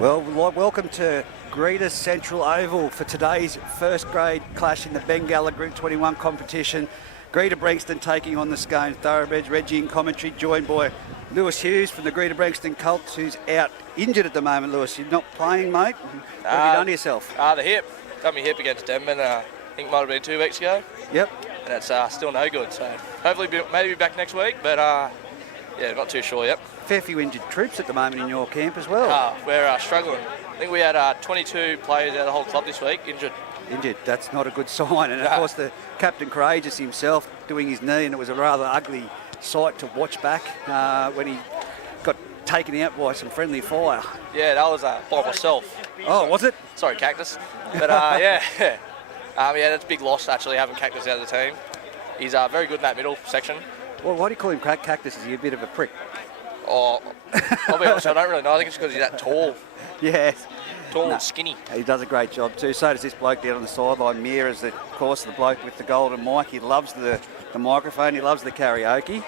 Well, welcome to Greta Central Oval for today's first grade clash in the Bengalla Group 21 competition. Greta Branxton taking on the Scone Thoroughbreds. Reggie in commentary, joined by Lewis Hughes from the Greta Branxton Colts, who's out injured at the moment. Lewis, you're not playing, mate? What have you done to yourself? The hip. Got me hip against Denman, I think it might have been 2 weeks ago. Yep. And it's still no good, so hopefully maybe be back next week, but yeah, not too sure yet. Fair few injured troops at the moment in your camp as well. We're struggling. I think we had 22 players out of the whole club this week injured. Injured, that's not a good sign. And of course the captain courageous himself doing his knee, and it was a rather ugly sight to watch back when he got taken out by some friendly fire. Yeah, that was by myself. Oh, was it? Sorry, Cactus. But yeah. Yeah, that's a big loss actually having Cactus out of the team. He's very good in that middle section. Well, why do you call him Cactus? Is he a bit of a prick? Oh, I'll be honest, I don't really know. I think it's because he's that tall. Yes. Tall and skinny. He does a great job too. So does this bloke down on the sideline. Mir is, of course, the bloke with the golden mic. He loves the microphone. He loves the karaoke.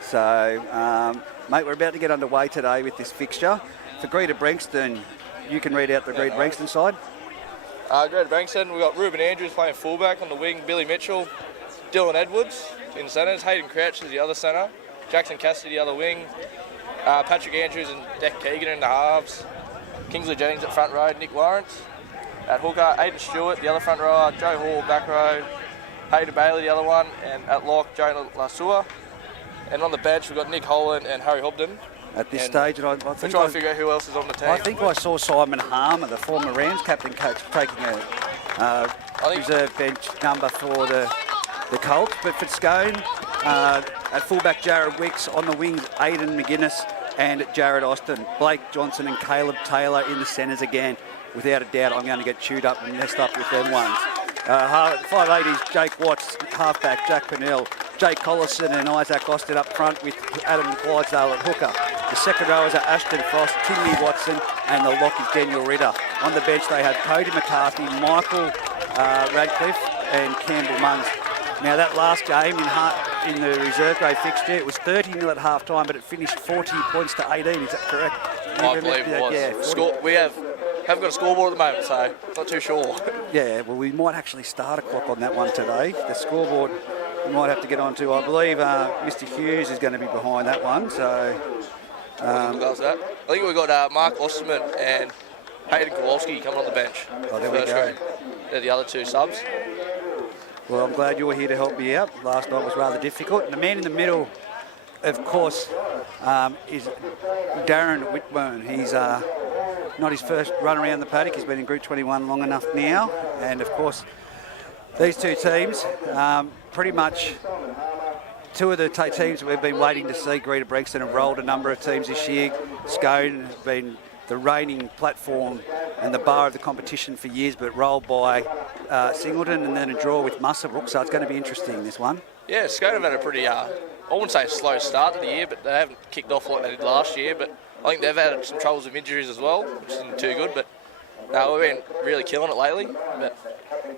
So, mate, we're about to get underway today with this fixture. For Greta Branxton, you can read out the Greta Branxton side. Greta Branxton, we've got Ruben Andrews playing fullback on the wing, Billy Mitchell, Dylan Edwards in centres, Hayden Crouch is the other centre, Jackson Cassidy the other wing, Patrick Andrews and Deck Keegan in the halves, Kingsley Jennings at front row, Nick Lawrence at hooker, Aidan Stewart the other front row, Joe Hall back row, Hayden Bailey the other one, and at lock, Jonah Lasua. And on the bench we've got Nick Holland and Harry Hobden. At this stage, I think we're trying to figure out who else is on the team. I think I saw Simon Harmer, the former Rams captain coach, taking a reserve bench number for the Colts. But for Scone, at fullback Jared Wicks, on the wings Aidan McGuinness and Jared Austin, Blake Johnson and Caleb Taylor in the centres again. Without a doubt, I'm going to get chewed up and messed up with them ones. 580s, Jake Watts, halfback, Jack Pennell, Jake Collison and Isaac Austin up front with Adam Clydesdale at hooker. The second rowers are Ashton Frost, Timmy Watson, and the lock is Daniel Ritter. On the bench they have Cody McCarthy, Michael Radcliffe and Campbell Munns. Now that last game in the reserve grade fixture, it was 30-0 at half time, but it finished 40 points to 18, is that correct? I believe it was. Yeah, we haven't got a scoreboard at the moment, so not too sure. Yeah, well, we might actually start a clock on that one today. The scoreboard we might have to get onto. I believe Mr. Hughes is going to be behind that one. So, I think we've got Mark Osterman and Hayden Kowalski coming on the bench. Oh, there we go. They're the other two subs. Well, I'm glad you were here to help me out. Last night was rather difficult. And the man in the middle, of course, is Darren Whitburn. He's not his first run around the paddock. He's been in Group 21 long enough now. And, of course, these two teams, pretty much two of the teams that we've been waiting to see. Greta Branxton have rolled a number of teams this year. Scone has been the reigning platform and the bar of the competition for years, but rolled by Singleton and then a draw with Musselbrook. So it's going to be interesting, this one. Yeah, Scone have had a pretty, I wouldn't say a slow start to the year, but they haven't kicked off like they did last year. But I think they've had some troubles with injuries as well, which isn't too good. But we've been really killing it lately. But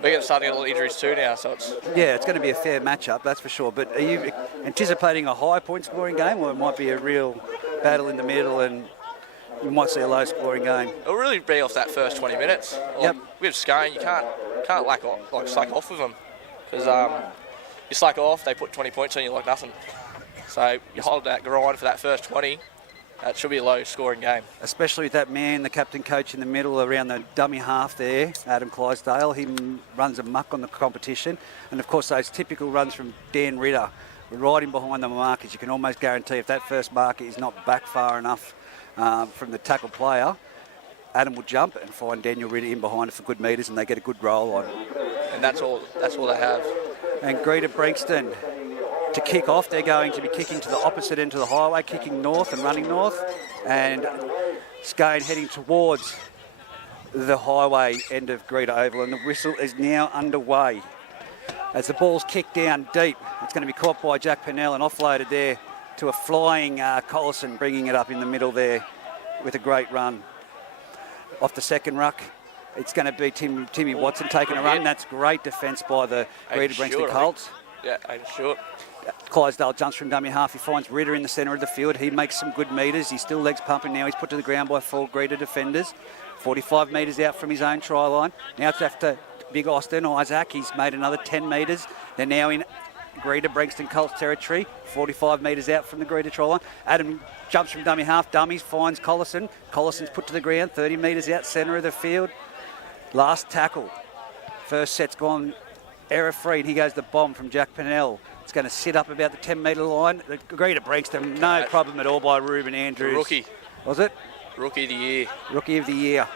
we're going to start to get a lot of injuries too now, so it's... Yeah, it's going to be a fair matchup, that's for sure. But are you anticipating a high point scoring game, or it might be a real battle in the middle and you might see a low scoring game? It'll really be off that first 20 minutes. Like, with Scone, you can't slack off with them, because you slack off, they put 20 points on you like nothing. So you hold that grind for that first 20. That should be a low-scoring game. Especially with that man, the captain coach in the middle around the dummy half there, Adam Clydesdale. He runs amok on the competition. And, of course, those typical runs from Dan Ritter, right in behind the markers. You can almost guarantee if that first marker is not back far enough from the tackle player, Adam will jump and find Daniel Ritter in behind it for good metres, and they get a good roll on. And that's all they have. And Greta Branxton, to kick off, they're going to be kicking to the opposite end of the highway, kicking north and running north, and Scone heading towards the highway end of Greta Oval, and the whistle is now underway. As the ball's kicked down deep, it's going to be caught by Jack Pennell and offloaded there to a flying Collison, bringing it up in the middle there with a great run. Off the second ruck, it's going to be Timmy Watson taking a run. That's great defence by the Greta Branxton Colts. Yeah, Hayden Stewart. Clydesdale jumps from dummy half. He finds Ritter in the centre of the field. He makes some good metres. He's still legs pumping now. He's put to the ground by 4 Greta defenders. 45 metres out from his own try line. Now it's after Big Austin, Isaac. He's made another 10 metres. They're now in Greta Branxton Colts territory. 45 metres out from the Greta try line. Adam jumps from dummy half. Dummies, finds Collison. Collison's put to the ground. 30 metres out, centre of the field. Last tackle. First set's gone error-free. He goes the bomb from Jack Pennell. It's going to sit up about the 10-metre line. The Greta Branxton, no problem at all by Ruben Andrews. Rookie. Was it? Rookie of the year. Rookie of the year.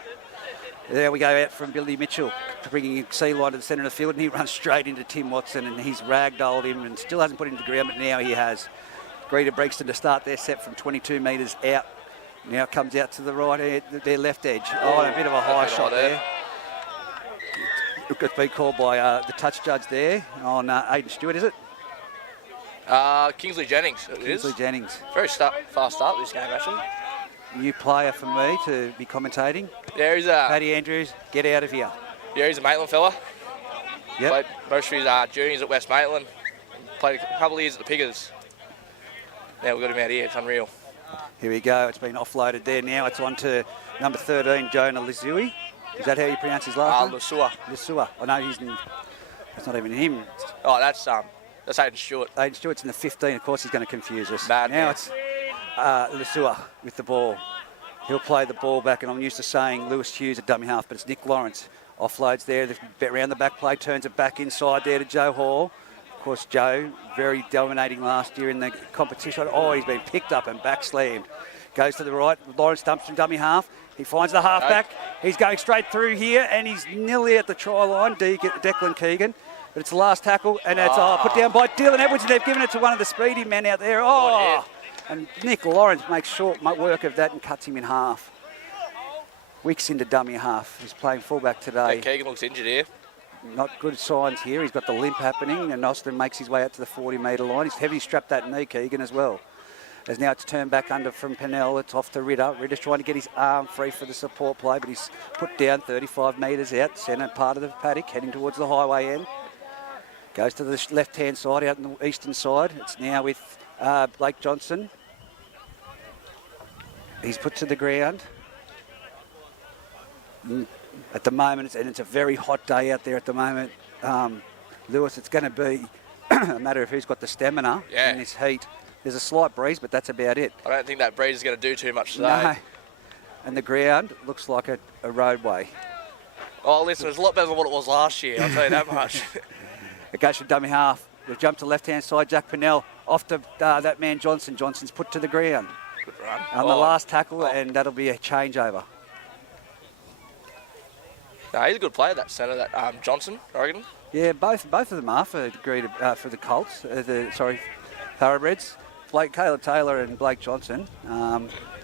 There we go out from Billy Mitchell, bringing C-line to the centre of the field, and he runs straight into Tim Watson, and he's ragdolled him and still hasn't put him to the ground, but now he has. Greta Branxton to start their set from 22 metres out. Now comes out to the right, their left edge. Oh, a bit of a high shot there. It's been called by the touch judge there on Hayden Stewart, is it? Kingsley Jennings. Kingsley Jennings. Very fast start this game, actually. New player for me to be commentating. Yeah, he's Paddy Andrews, get out of here. Yeah, he's a Maitland fella. Yep. Played most of his juniors at West Maitland. Played a couple of years at the Piggers. Now we've got him out here. It's unreal. Here we go. It's been offloaded there. Now it's on to number 13, Jonah Lizui. Is that how you pronounce his last name? Lusua. Lusua. Oh, no, it's not even him. Oh, that's Hayden Stewart. Hayden Stewart's in the 15. Of course, he's going to confuse us. Mad now man. It's Lusua with the ball. He'll play the ball back, and I'm used to saying Lewis Hughes at dummy half, but it's Nick Lawrence. Offloads there, around the back play, turns it back inside there to Joe Hall. Of course, Joe, very dominating last year in the competition. Oh, he's been picked up and back slammed. Goes to the right, Lawrence dumps from dummy half. He finds the halfback. He's going straight through here, and he's nearly at the try line, Declan Keegan. But it's the last tackle, and it's put down by Dylan Edwards, and they've given it to one of the speedy men out there. Oh! And Nick Lawrence makes short work of that and cuts him in half. Wicks into dummy half. He's playing fullback today. Yeah, Keegan looks injured here. Not good signs here. He's got the limp happening, and Austin makes his way out to the 40-metre line. He's heavy strapped that knee, Keegan, as well. As now it's turned back under from Pennell. It's off to Ritter. Ritter's trying to get his arm free for the support play, but he's put down 35 metres out, centre part of the paddock, heading towards the highway end. Goes to the left-hand side, out on the eastern side. It's now with Blake Johnson. He's put to the ground. At the moment, and it's a very hot day out there at the moment, Lewis, it's going to be a matter of who's got the stamina in this heat. There's a slight breeze, but that's about it. I don't think that breeze is going to do too much today. No. And the ground looks like a roadway. Oh, listen, it's a lot better than what it was last year, I'll tell you that much. It goes from dummy half. They've jumped to left-hand side. Jack Pennell off to that man Johnson. Johnson's put to the ground. Good run. On the last tackle, and that'll be a changeover. No, he's a good player, that centre, that Johnson, I reckon. Yeah, both of them are for the Colts. Thoroughbreds. Caleb Taylor and Blake Johnson.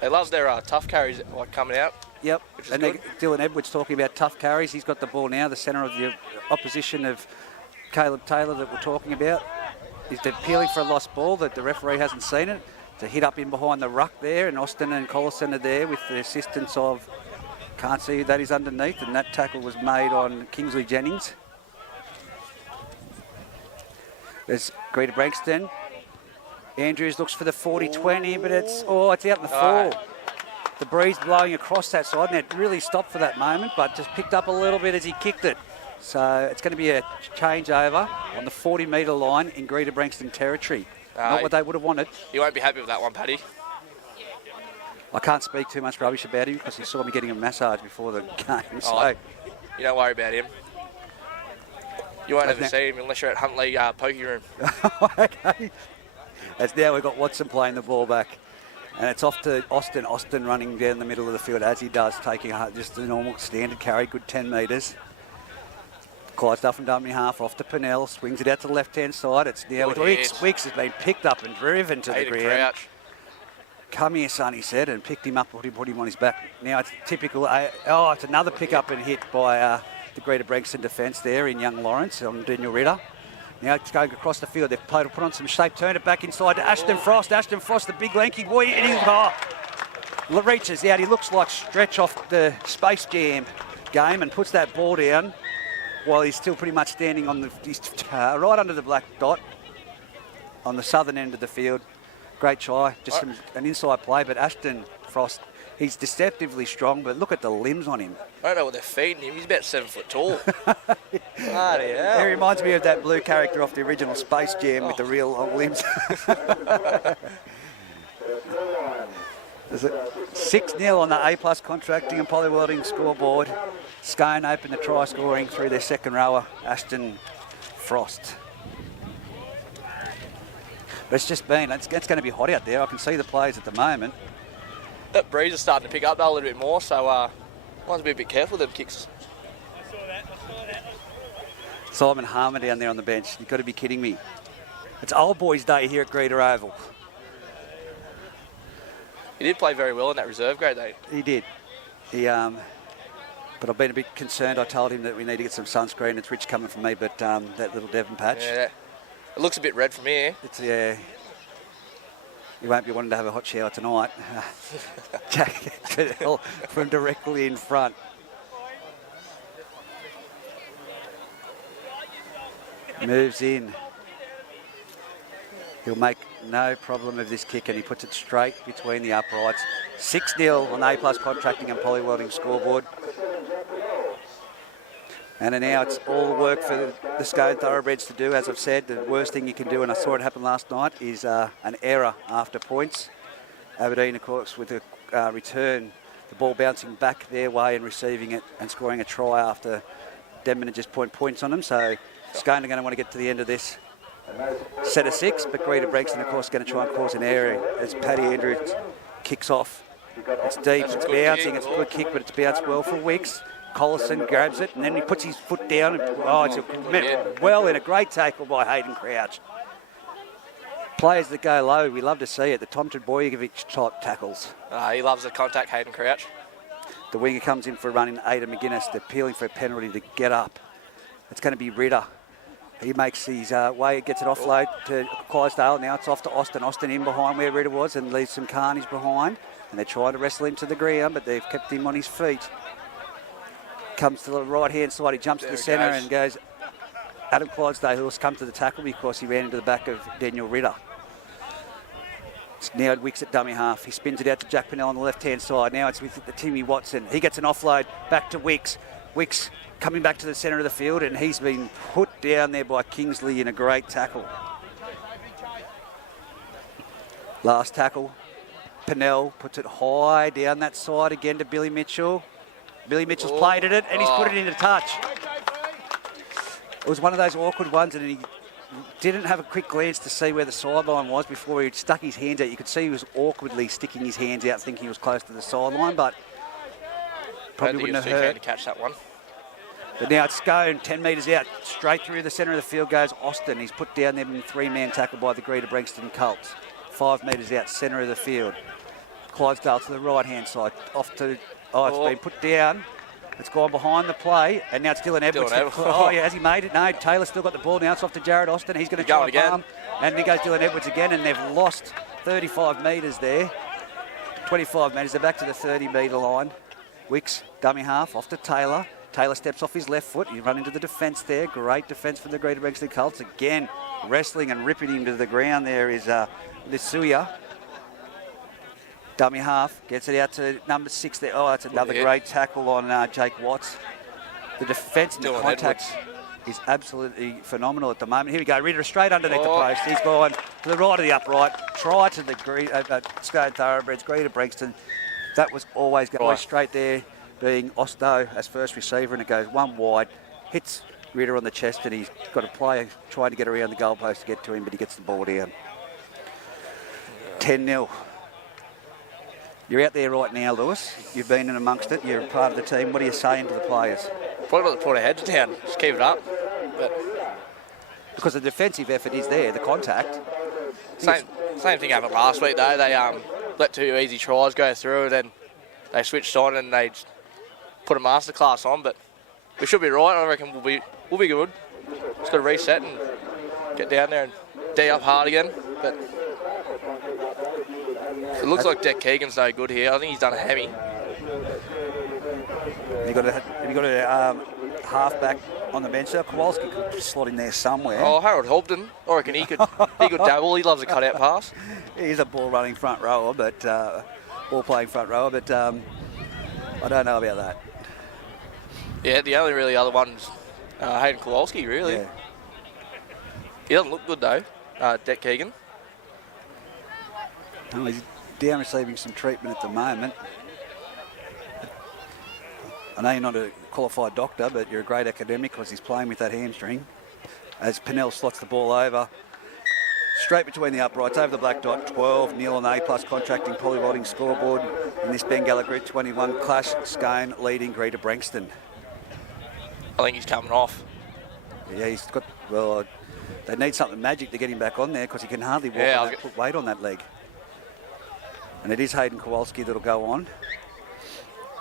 They love their tough carries coming out. Yep. Which is and good. Dylan Edwards talking about tough carries. He's got the ball now, the centre of the opposition of Caleb Taylor that we're talking about. He's appealing for a lost ball that the referee hasn't seen it. To hit up in behind the ruck there, and Austin and Collison are there with the assistance of, can't see who that is underneath, and that tackle was made on Kingsley Jennings. There's Greta Branxton. Andrews looks for the 40-20, but it's out in the fall. The breeze blowing across that side, and it really stopped for that moment, but just picked up a little bit as he kicked it. So it's going to be a changeover on the 40-metre line in Greta Branxton territory. Not what they would have wanted. You won't be happy with that one, Paddy. I can't speak too much rubbish about him because he saw me getting a massage before the game. So you don't worry about him. You won't ever see him unless you're at Huntley Pokey Room. Okay. As now we've got Watson playing the ball back. And it's off to Austin. Austin running down the middle of the field as he does, taking just a normal standard carry, good 10 metres. Clydesdale from dummy half off to Pennell, swings it out to the left-hand side. It's now with Wicks. Wicks has been picked up and driven to the ground. Crouch. Come here, son, he said, and picked him up, put him on his back. Now it's typical. It's another pick-up and hit by the Greta Branxton defence there in young Lawrence on Daniel Ritter. Now it's going across the field. They've put on some shape, turned it back inside to Ashton Frost. Ashton Frost, the big lanky boy, and he reaches out. He looks like Stretch off the Space Jam game and puts that ball down. while he's still pretty much standing on the, he's right under the black dot on the southern end of the field. Great try, just an inside play, but Ashton Frost, he's deceptively strong, but look at the limbs on him. I don't know what they're feeding him. He's about 7 foot tall. Bloody hell. He reminds me of that blue character off the original Space Jam with the real long limbs. There's a 6-0 on the A+ Contracting and Polywelding scoreboard. Scone opened the try scoring through their second rower, Ashton Frost. But it's just been, it's going to be hot out there. I can see the players at the moment. That breeze is starting to pick up though a little bit more, so one's be a bit careful with them kicks. Simon Harmer down there on the bench. You've got to be kidding me. It's old boys' day here at Greta Oval. He did play very well in that reserve grade day. He did. But I've been a bit concerned. I told him that we need to get some sunscreen. It's rich coming from me, but that little Devon patch. Yeah, it looks a bit red from here. It's, yeah. You won't be wanting to have a hot shower tonight. Jack from directly in front. Moves in. He'll make no problem of this kick, and he puts it straight between the uprights. 6-0 on the A+ Contracting and Polywelding scoreboard. And now it's all the work for the Scone Thoroughbreds to do. As I've said, the worst thing you can do, and I saw it happen last night, is an error after points. Aberdeen, of course, with a return, the ball bouncing back their way and receiving it and scoring a try after Denman just points on them. So Scone are going to want to get to the end of this set of 6, but Greta Branxton, of course, going to try and cause an error as Paddy Andrews kicks off. It's deep, it's bouncing, it's a good kick, but it's bounced well for Wicks. Collison grabs it, and then he puts his foot down. And, well in a great tackle by Hayden Crouch. Players that go low, we love to see it. The Tomton Boyevich type tackles. He loves the contact, Hayden Crouch. The winger comes in for a run in Ada McGuinness. They're appealing for a penalty to get up. It's going to be Ritter. He makes his way, gets it offload to Clydesdale. Now it's off to Austin. Austin in behind where Ritter was and leaves some carnage behind. And they're trying to wrestle him to the ground, but they've kept him on his feet. Comes to the right-hand side, he jumps to the centre and goes. Adam Clydesdale, who's come to the tackle because he ran into the back of Daniel Ritter. It's now Wicks at dummy half. He spins it out to Jack Pennell on the left-hand side. Now it's with Timmy Watson. He gets an offload back to Wicks. Wicks coming back to the centre of the field, and he's been put down there by Kingsley in a great tackle. Last tackle. Pennell puts it high down that side again to Billy Mitchell. Billy Mitchell's played at it, and he's put it into touch. It was one of those awkward ones, and he didn't have a quick glance to see where the sideline was before he stuck his hands out. You could see he was awkwardly sticking his hands out, thinking he was close to the sideline, but probably wouldn't have hurt. To catch that one. But now it's Scone, 10 metres out, straight through the centre of the field goes Austin. He's put down there in 3-man tackle by the Greta Branxton Colts. 5 metres out, centre of the field. Clydesdale to the right-hand side, off to... it's been put down. It's gone behind the play, and now it's Dylan Edwards. Has he made it? No, Taylor's still got the ball now. It's off to Jared Austin. He's going to try again. And here goes Dylan Edwards again, and they've lost 35 metres there. 25 metres. They're back to the 30-metre line. Wicks, dummy half, off to Taylor. Taylor steps off his left foot. He's run into the defence there. Great defence from the Greta Branxton Colts. Again, wrestling and ripping him to the ground there is Lissuya. Dummy half, gets it out to number 6 there. That's another great tackle on Jake Watts. The defence and the contact is absolutely phenomenal at the moment. Here we go, Ritter straight underneath the post. He's gone to the right of the upright. Try to the Scone Thoroughbreds, Greta Branxton. That was always going straight there, being Osto as first receiver, and it goes one wide. Hits Ritter on the chest, and he's got a player trying to get around the goalpost to get to him, but he gets the ball down. 10-0. You're out there right now, Lewis. You've been in amongst it. You're a part of the team. What are you saying to the players? Probably got to put our heads down. Just keep it up. But because the defensive effort is there, the contact. Same thing happened last week, though. They let 2 easy tries go through, and then they switched on and they put a masterclass on. But we should be right. I reckon we'll be good. Just got to reset and get down there and D up hard again. But it looks like Deck Keegan's no good here. I think he's done a hemi. Have you got a halfback on the bench. So Kowalski could slot in there somewhere. Oh, Harold Hobden. I reckon he could dabble. He loves a cutout pass. He's a ball-running front rower, but ball-playing front rower, but I don't know about that. Yeah, the only really other one's Hayden Kowalski, really. Yeah. He doesn't look good, though, Deck Keegan. Oh, he's down receiving some treatment at the moment. I know you're not a qualified doctor, but you're a great academic because he's playing with that hamstring. As Pennell slots the ball over, straight between the uprights, over the black dot, 12-0 on the A+ contracting polyvoting scoreboard in this Bengalla Group 21 clash. Scone leading Greta Branxton. I think he's coming off. Yeah, he's got, well, they need something magic to get him back on there because he can hardly walk and put weight on that leg. And it is Hayden Kowalski that'll go on.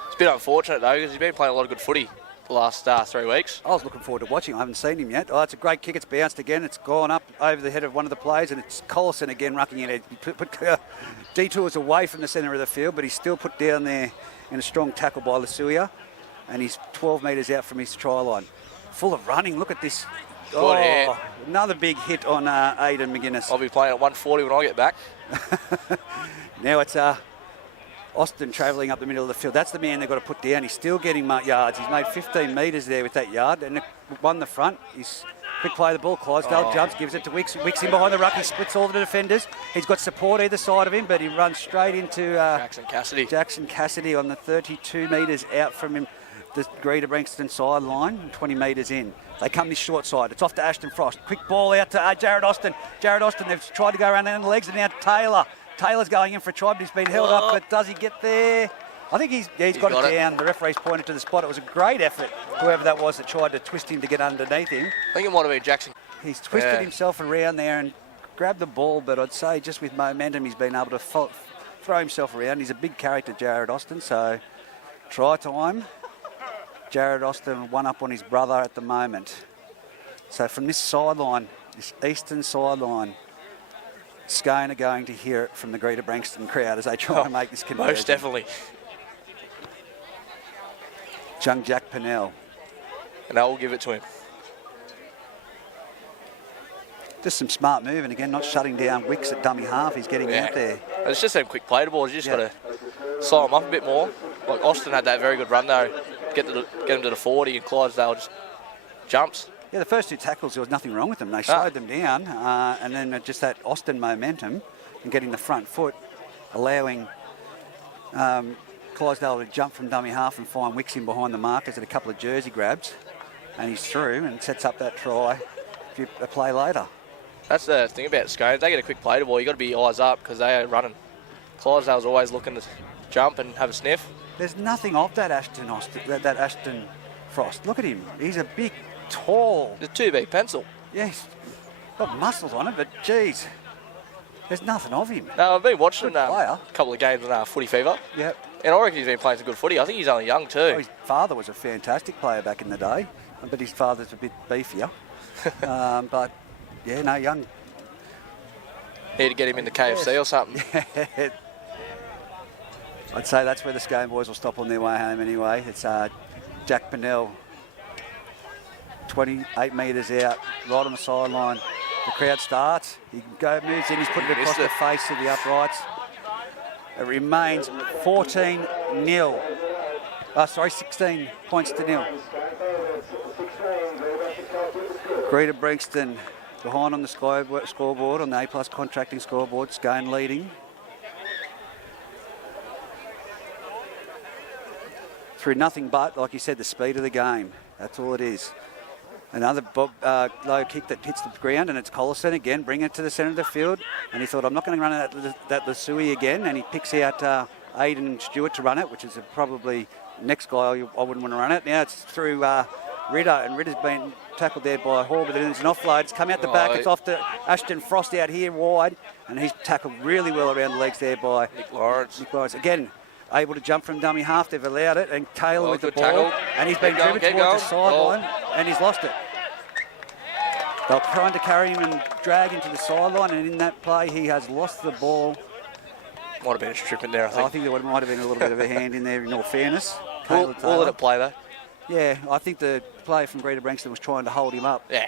It's a bit unfortunate, though, because he's been playing a lot of good footy the last 3 weeks. I was looking forward to watching. I haven't seen him yet. Oh, it's a great kick. It's bounced again. It's gone up over the head of one of the players, and it's Collison again rucking in it. He put detours away from the centre of the field, but he's still put down there in a strong tackle by Lasuia, and he's 12 metres out from his try line. Full of running. Look at this. Good another big hit on Aidan McGuinness. I'll be playing at 140 when I get back. Now it's Austin travelling up the middle of the field. That's the man they've got to put down. He's still getting yards. He's made 15 metres there with that yard and won the front. He's quick play the ball. Clydesdale jumps, gives it to Wicks. Wicks in behind the ruck. He splits all the defenders. He's got support either side of him, but he runs straight into Jackson Cassidy on the 32 metres out from him. The Greta Branxton sideline, 20 metres in. They come this short side. It's off to Ashton Frost. Quick ball out to Jared Austin. Jared Austin, they've tried to go around the legs, and now Taylor. Taylor's going in for a try, but he's been held up. But does he get there? I think he's got it down. The referee's pointed to the spot. It was a great effort, whoever that was that tried to twist him to get underneath him. I think it might have been Jackson. He's twisted himself around there and grabbed the ball, but I'd say just with momentum, he's been able to throw himself around. He's a big character, Jared Austin, so try time. Jared Austin one up on his brother at the moment. So from this sideline, this eastern sideline, Scone are going to hear it from the Greta Branxton crowd as they try to make this conversion. Most definitely. Young Jack Pennell. And I will give it to him. Just some smart moving again, not shutting down Wicks at dummy half. He's getting out there. It's just them quick play the balls. You just got to slow them up a bit more. Like Austin had that very good run though. Get him to the 40, and Clydesdale just jumps. Yeah, the first two tackles, there was nothing wrong with them. They slowed them down, and then just that Austin momentum and getting the front foot, allowing Clydesdale to jump from dummy half and find Wicks in behind the markers at a couple of jersey grabs, and he's through and sets up that try a play later. That's the thing about Scone. If they get a quick play to ball, you got to be eyes up because they are running. Clydesdale's always looking to jump and have a sniff. There's nothing of that Ashton Frost. Look at him. He's a big, tall. The 2B pencil. Yes, got muscles on it, but geez, there's nothing of him. No, I've been watching a couple of games on Footy Fever. Yep. And I reckon he's been playing some good footy. I think he's only young too. Oh, his father was a fantastic player back in the day, but his father's a bit beefier. But yeah, no, young. Need to get him in the KFC or something. Yeah. I'd say that's where the Scone boys will stop on their way home anyway. It's Jack Pennell, 28 metres out, right on the sideline. The crowd starts. He moves in, he's put it across the face of the uprights. It remains 14-0. 16 points to nil. Greta Branxton behind on the scoreboard, on the A+ contracting scoreboard. Scone leading. Through nothing but, like you said, the speed of the game. That's all it is. Another low kick that hits the ground, and it's Collison again, bring it to the centre of the field. And he thought, I'm not going to run that Lasui again. And he picks out Aidan Stewart to run it, which is probably next guy I wouldn't want to run it. Now it's through Ritter, and Ritter's been tackled there by Hall, but then there's an offload. It's come out the back. It's off to Ashton Frost out here wide, and he's tackled really well around the legs there by Nick Lawrence. Again, able to jump from dummy half. They've allowed it, and Taylor with the ball. Tackle. And he's been driven towards the sideline, and he's lost it. They're trying to carry him and drag him to the sideline, and in that play, he has lost the ball. Might have been a strip in there, I think. I think there might have been a little bit of a hand in there, in all fairness. We'll let it play, though. Yeah, I think the player from Greta Branxton was trying to hold him up. Yeah.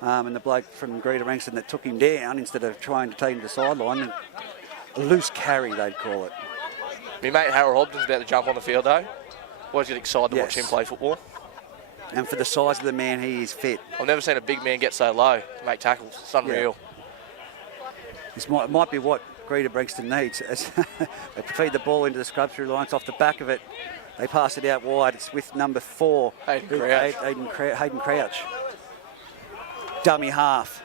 And the bloke from Greta Branxton that took him down instead of trying to take him to the sideline. A loose carry, they'd call it. My mate Harold Hobden's about to jump on the field, though. Always get excited to watch him play football. And for the size of the man, he is fit. I've never seen a big man get so low to make tackles. It's unreal. This might be what Greta Branxton needs. They feed the ball into the scrub through lines off the back of it. They pass it out wide. It's with number 4, Hayden Crouch. Dummy half.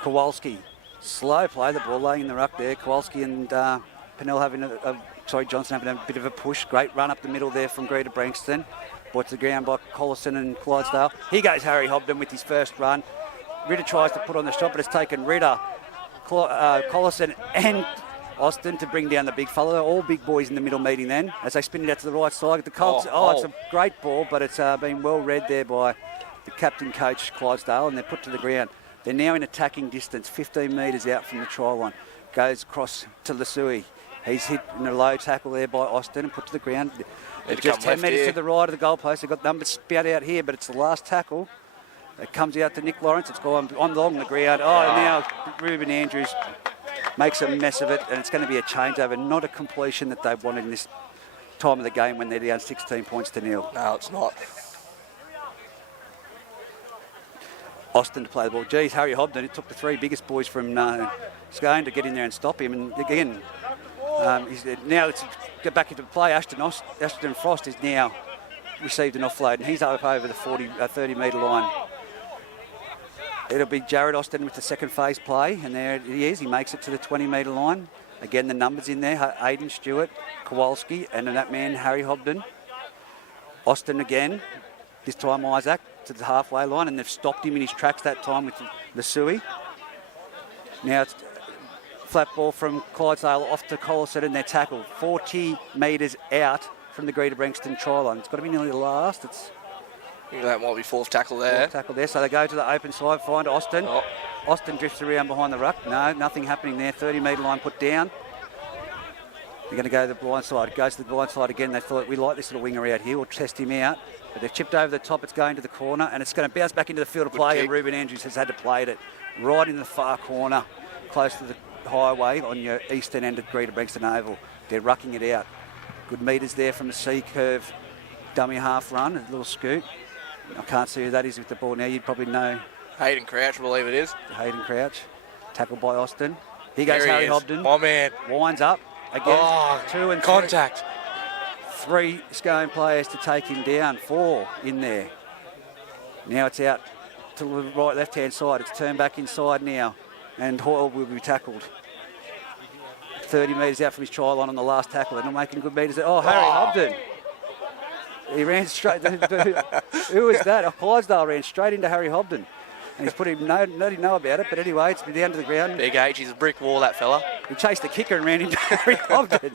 Kowalski. Slow play, the ball laying in the ruck there. Kowalski and Pennell Johnson having a bit of a push. Great run up the middle there from Greta Branxton. Brought to the ground by Collison and Clydesdale. Here goes Harry Hobden with his first run. Ritter tries to put on the shot, but it's taken Ritter, Collison and Austin to bring down the big fella. They're all big boys in the middle meeting then as they spin it out to the right side. The Colts, it's a great ball, but it's been well read there by the captain coach Clydesdale, and they're put to the ground. They're now in attacking distance, 15 metres out from the try line. Goes across to Lasui. He's hit in a low tackle there by Austin and put to the ground. Just 10 metres to the right of the goalpost. They've got numbers spout out here, but it's the last tackle. It comes out to Nick Lawrence. It's gone on along the ground. Now Ruben Andrews makes a mess of it, and it's going to be a changeover, not a completion that they've wanted in this time of the game when they're down 16 points to 0. No, it's not. Austin to play the ball. Geez, Harry Hobden, it took the 3 biggest boys from Scone to get in there and stop him. And again, now let's get back into play. Ashton Frost is now received an offload, and he's up over the 30-metre line. It'll be Jared Austin with the second phase play, and there he is. He makes it to the 20-metre line. Again, the numbers in there, Aidan Stewart, Kowalski, and that man, Harry Hobden. Austin again, this time Isaac, to the halfway line, and they've stopped him in his tracks that time with Lasui. Now it's flat ball from Clydesdale off to Collison, and they're tackled 40 metres out from the Greta Branxton try line. It's got to be nearly the last. I think that might be fourth tackle there. So they go to the open side, find Austin. Austin drifts around behind the ruck. No, nothing happening there. 30-metre line put down. They're going to go to the blind side. Goes to the blind side again. They thought, we like this little winger out here. We'll test him out. But they've chipped over the top. It's going to the corner, and it's going to bounce back into the field of play. And Ruben Andrews has had to play it right in the far corner, close to the highway on your eastern end of Greta Branxton Oval. They're rucking it out. Good metres there from the C-curve dummy half run, a little scoot. I can't see who that is with the ball now. You'd probably know. Hayden Crouch, I believe it is. Hayden Crouch. Tackled by Austin. Here goes Harry Hobden. Oh, man. Winds up. Again, 2 and contact. 3 Scone players to take him down. 4 in there. Now it's out to the right left-hand side. It's turned back inside now. And Hoyle will be tackled. 30 metres out from his try line on the last tackle. They're not making good metres. Harry Hobden. He ran straight. Who was that? Clydesdale ran straight into Harry Hobden. And he's put him, didn't know about it, but anyway, it's been down to the ground. Big H, he's a brick wall, that fella. He chased the kicker and ran into Harry Hobden.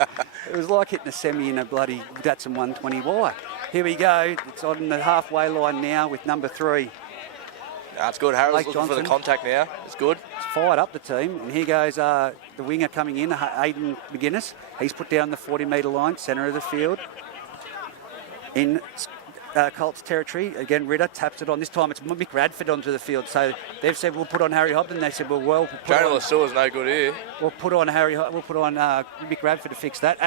It was like hitting a semi in a bloody Datsun 120Y. Here we go. It's on the halfway line now with number 3. That's good. Harold's looking for the contact now. It's good. It's fired up the team. And here goes the winger coming in, Aidan McGuinness. He's put down the 40-metre line, centre of the field. In Colts territory, again, Ritter taps it on. This time it's Mick Radford onto the field. So they've said, we'll put on Harry Hobden. They said, well, Jonah Lassua's no good here. We'll put on Mick Radford to fix that.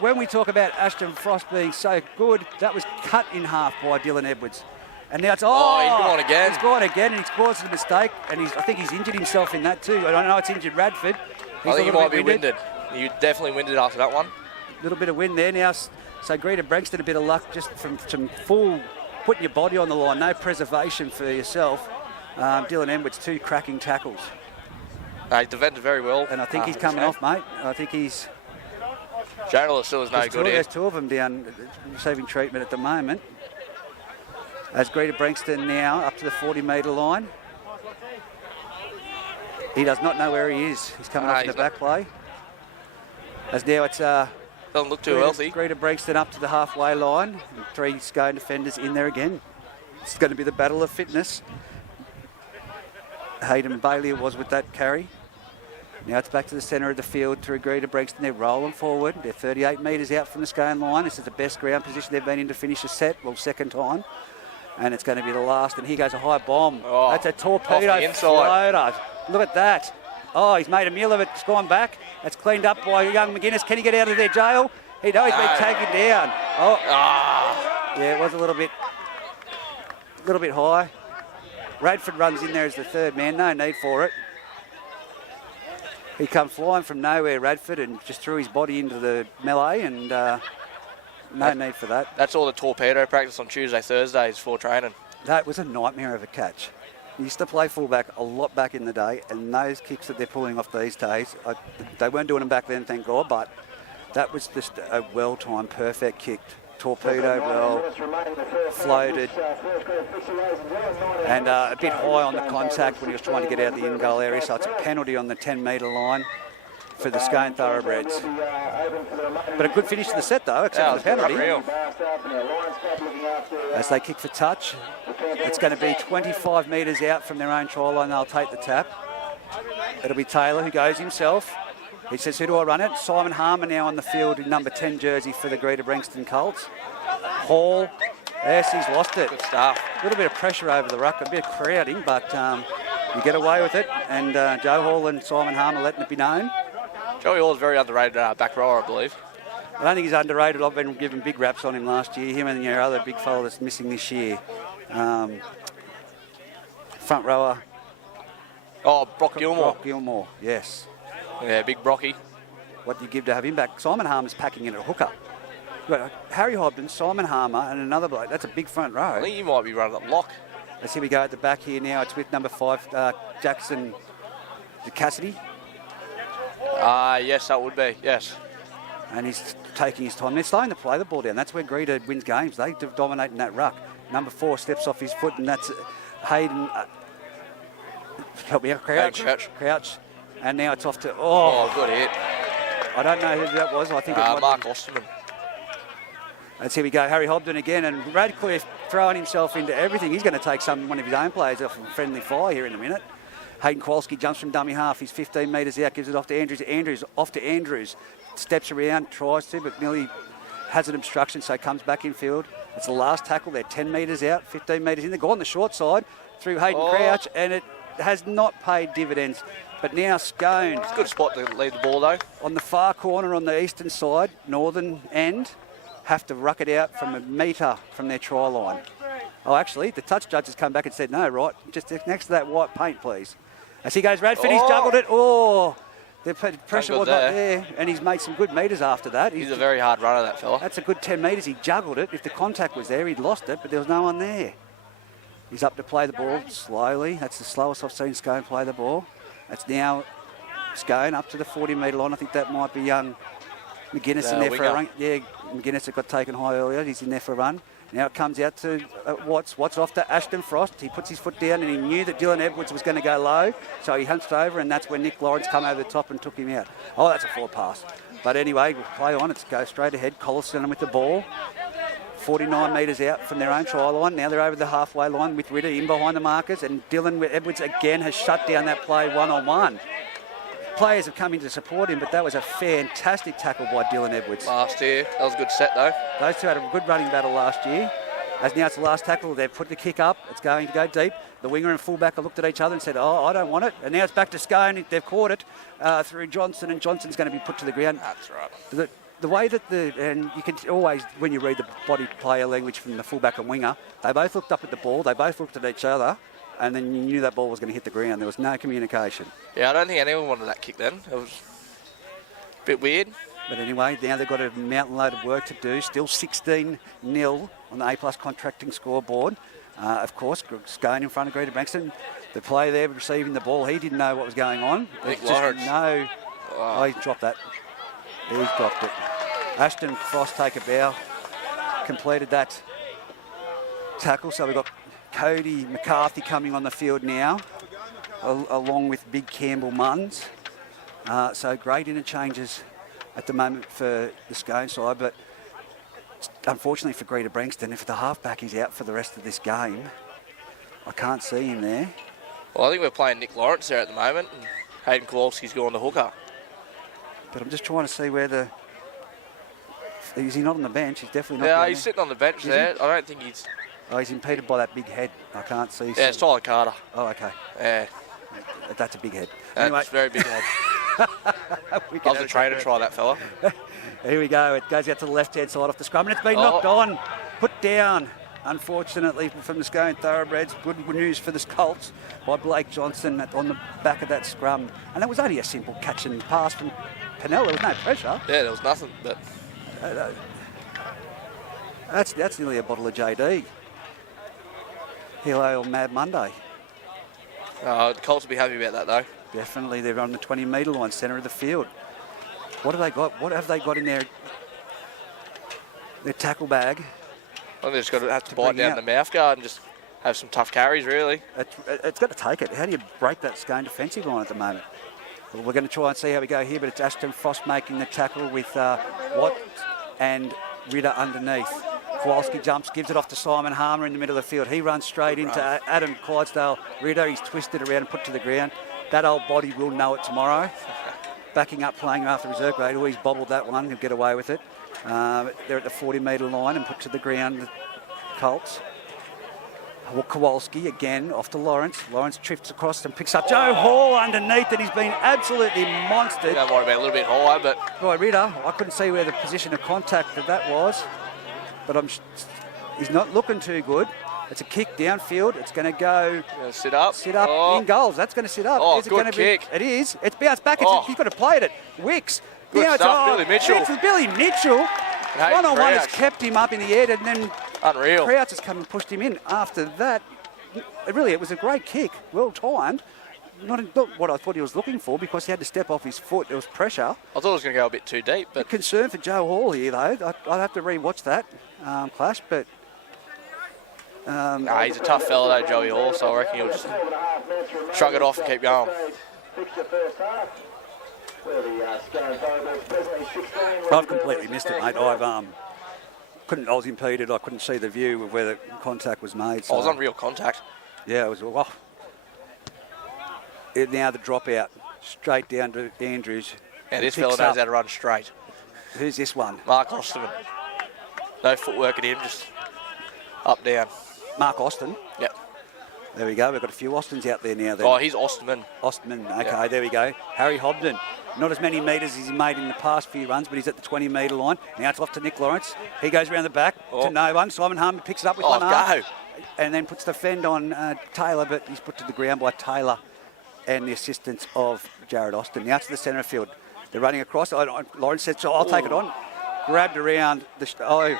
When we talk about Ashton Frost being so good, that was cut in half by Dylan Edwards. And now it's, he's gone again. He's gone again, and he's caused a mistake. And I think he's injured himself in that too. I don't know, it's injured Radford. I think he might be winded. You definitely winded after that one. A little bit of wind there now. So Greta Branxton, a bit of luck just from some full putting your body on the line, no preservation for yourself. Dylan Edwards, 2 cracking tackles. He defended very well. And I think he's coming off, mate. I think he's... Jonah Lassua's no good here. There's 2 of them down receiving treatment at the moment. As Greta Branxton now up to the 40-metre line. He does not know where he is. He's coming off in the back play. As now it's... Doesn't look too healthy. Greta Branxton up to the halfway line. And 3 Scone defenders in there again. It's going to be the battle of fitness. Hayden Bailey was with that carry. Now it's back to the centre of the field through Greta Branxton. They're rolling forward. They're 38 metres out from the Scone line. This is the best ground position they've been in to finish a set, well, second time. And it's going to be the last. And here goes a high bomb. Oh, that's a torpedo floater. Look at that. Oh, he's made a meal of it. It's gone back. That's cleaned up by young McGuinness. Can he get out of their jail? He knows he's been taken down. Oh, yeah, it was a little bit high. Radford runs in there as the third man. No need for it. He come flying from nowhere, Radford, and just threw his body into the melee, and no need for that. That's all the torpedo practice on Tuesday, Thursdays for training. That was a nightmare of a catch. He used to play fullback a lot back in the day, and those kicks that they're pulling off these days, they weren't doing them back then, thank God, but that was just a well-timed, perfect kick. Torpedo well, floated, and a bit high on the contact when he was trying to get out of the in-goal area, so it's a penalty on the 10-metre line for the Scone Thoroughbreds. But a good finish to the set, though, except for the penalty. As they kick for touch, it's going to be 25 metres out from their own try line. They'll take the tap. It'll be Taylor who goes himself. He says, who do I run it? Simon Harmer now on the field in number 10 jersey for the Greta Branxton Colts. Hall, yes, he's lost it. Good stuff. A little bit of pressure over the ruck, a bit of crowding, but you get away with it. And Joe Hall and Simon Harmer letting it be known. Joey Hall is very underrated back rower, I believe. I don't think he's underrated. I've been giving big raps on him last year. Him and your other big fella that's missing this year. Front rower. Oh, Brock Gilmore. Brock Gilmore, yes. Yeah, big Brocky. What do you give to have him back? Simon Harmer's packing in at hooker. You've got Harry Hobden, Simon Harmer, and another bloke. That's a big front row. I think you might be running up lock. Let's see, we go at the back here now. It's with number 5, Jackson Cassidy. Yes, that would be, yes. And he's taking his time. They're starting to play the ball down. That's where Greta wins games. They dominate in that ruck. Number 4 steps off his foot, and that's Hayden. Help me out, Crouch. And now it's off to... Oh, good hit. I don't know who that was. I think it was Mark Osterman. Let's here we go. Harry Hobden again. And Radcliffe throwing himself into everything. He's going to take one of his own players off a friendly fire here in a minute. Hayden Kowalski jumps from dummy half. He's 15 metres out, gives it off to Andrews. Andrews off to Andrews. Steps around, tries to, but nearly has an obstruction, so comes back in field. It's the last tackle. They're 10 metres out, 15 metres in. They go on the short side through Hayden Crouch, and it has not paid dividends. But now Scone. It's a good spot to lead the ball, though. On the far corner on the eastern side, northern end, have to ruck it out from a metre from their try line. Oh, actually, the touch judge has come back and said, no, right, just next to that white paint, please. As he goes, Radford, he's juggled it. Oh, the pressure was not there, and he's made some good metres after that. He's a very hard runner, that fella. That's a good 10 metres. He juggled it. If the contact was there, he'd lost it, but there was no one there. He's up to play the ball slowly. That's the slowest I've seen Scone play the ball. That's now Scone up to the 40-metre line. I think that might be young McGuinness in there for a run. Yeah, McGuinness had got taken high earlier. He's in there for a run. Now it comes out to Watts. Watts off to Ashton Frost. He puts his foot down and he knew that Dylan Edwards was going to go low. So he hunched over, and that's when Nick Lawrence come over the top and took him out. Oh, that's a forward pass. But anyway, we'll play on. It's go straight ahead. Collison with the ball. 49 metres out from their own try line. Now they're over the halfway line with Ritter in behind the markers, and Dylan Edwards again has shut down that play one-on-one. Players have come in to support him, but that was a fantastic tackle by Dylan Edwards. Last year, that was a good set though. Those two had a good running battle last year. As now it's the last tackle, they've put the kick up. It's going to go deep. The winger and fullback have looked at each other and said, oh, I don't want it. And now it's back to Scone. They've caught it through Johnson, and Johnson's going to be put to the ground. That's right. The way that and you can always, when you read the body player language from the fullback and winger, they both looked up at the ball, they both looked at each other, and then you knew that ball was going to hit the ground. There was no communication. Yeah, I don't think anyone wanted that kick then. It was a bit weird. But anyway, now they've got a mountain load of work to do. Still 16-0 on the A-plus contracting scoreboard. Of course, Scone in front of Greta Branxton. The player there receiving the ball, he didn't know what was going on. Nick Lawrence. Oh, he dropped that. He's dropped it. Ashton Frost take a bow. Completed that tackle. So we've got Cody McCarthy coming on the field now, along with Big Campbell Munns. So great interchanges at the moment for the Scone side, but unfortunately for Greta Branxton, if the halfback is out for the rest of this game, I can't see him there. Well, I think we're playing Nick Lawrence there at the moment. Hayden Kowalski's going to hooker. But I'm just trying to see where the... Is he not on the bench? He's definitely not. Yeah, down he's there. sitting on the bench there. I don't think he's... Oh, he's impeded by that big head. I can't see. Yeah, it's Tyler Carter. Oh, okay. Yeah. That's a big head. That's Anyway, very big head. I was a trainer to try that fella. here we go. It goes out to the left-hand side off the scrum, and it's been knocked on, put down. Unfortunately, from the Scone Thoroughbreds, good news for the Colts by Blake Johnson on the back of that scrum. And that was only a simple catch and pass from Pennell. There was no pressure. Yeah, there was nothing. But that's nearly a bottle of JD. Hello, Mad Monday. The Colts will be happy about that, though. Definitely, they're on the 20-metre line, centre of the field. What have they got? What have they got in their tackle bag? I think they're just going to have to bite down the mouth guard and just have some tough carries, really. It's got to take it. How do you break that Scone defensive line at the moment? Well, we're going to try and see how we go here, but it's Ashton Frost making the tackle with Watt and Ritter underneath. Kowalski jumps, gives it off to Simon Harmer in the middle of the field. He runs straight into Adam Clydesdale. Ritter, he's twisted around and put to the ground. That old body will know it tomorrow. Backing up, playing after reserve grade. Always bobbled that one. He'll get away with it. They're at the 40-metre line and put to the ground the Colts. Kowalski again off to Lawrence. Lawrence drifts across and picks up Joe Hall underneath, and he's been absolutely monstered. That might have been a little bit high, but... By Ritter. I couldn't see where the position of contact of that was, but he's not looking too good. It's a kick downfield. It's going to go... Sit up. Sit up in goals. That's going to sit up. Oh, good kick. It is. It's bounced back. He's got to play it. Wicks. Good stuff, Billy Mitchell. It's Billy Mitchell. One-on-one has kept him up in the air, and then unreal. Crouch has come and pushed him in. After that, it was a great kick. Well timed. Not what I thought he was looking for, because he had to step off his foot. There was pressure. I thought it was going to go a bit too deep. But concern for Joe Hall here, though. I'd have to re-watch that clash, but... he's a tough fella, though, Joey Hall, so I reckon he'll just shrug it off and keep going. I've completely missed it, mate. I was impeded. I couldn't see the view of where the contact was made. So. I was on real contact. Yeah, it was. Now the dropout straight down to Andrews. Yeah, this fella knows how to run straight. Who's this one? Mark Osterman. No footwork at him, just up down. Mark Austin. Yep. There we go. We've got a few Austins out there now. Then. Oh, he's Osterman. Osterman. Okay, yep. There we go. Harry Hobden. Not as many metres as he made in the past few runs, but he's at the 20-metre line. Now it's off to Nick Lawrence. He goes around the back to no one. Simon Harmer picks it up with one arm. And then puts the fend on Taylor, but he's put to the ground by Taylor and the assistance of Jared Austin. Now to the centre field. They're running across. Lawrence said, so I'll take it on. Grabbed around. Scored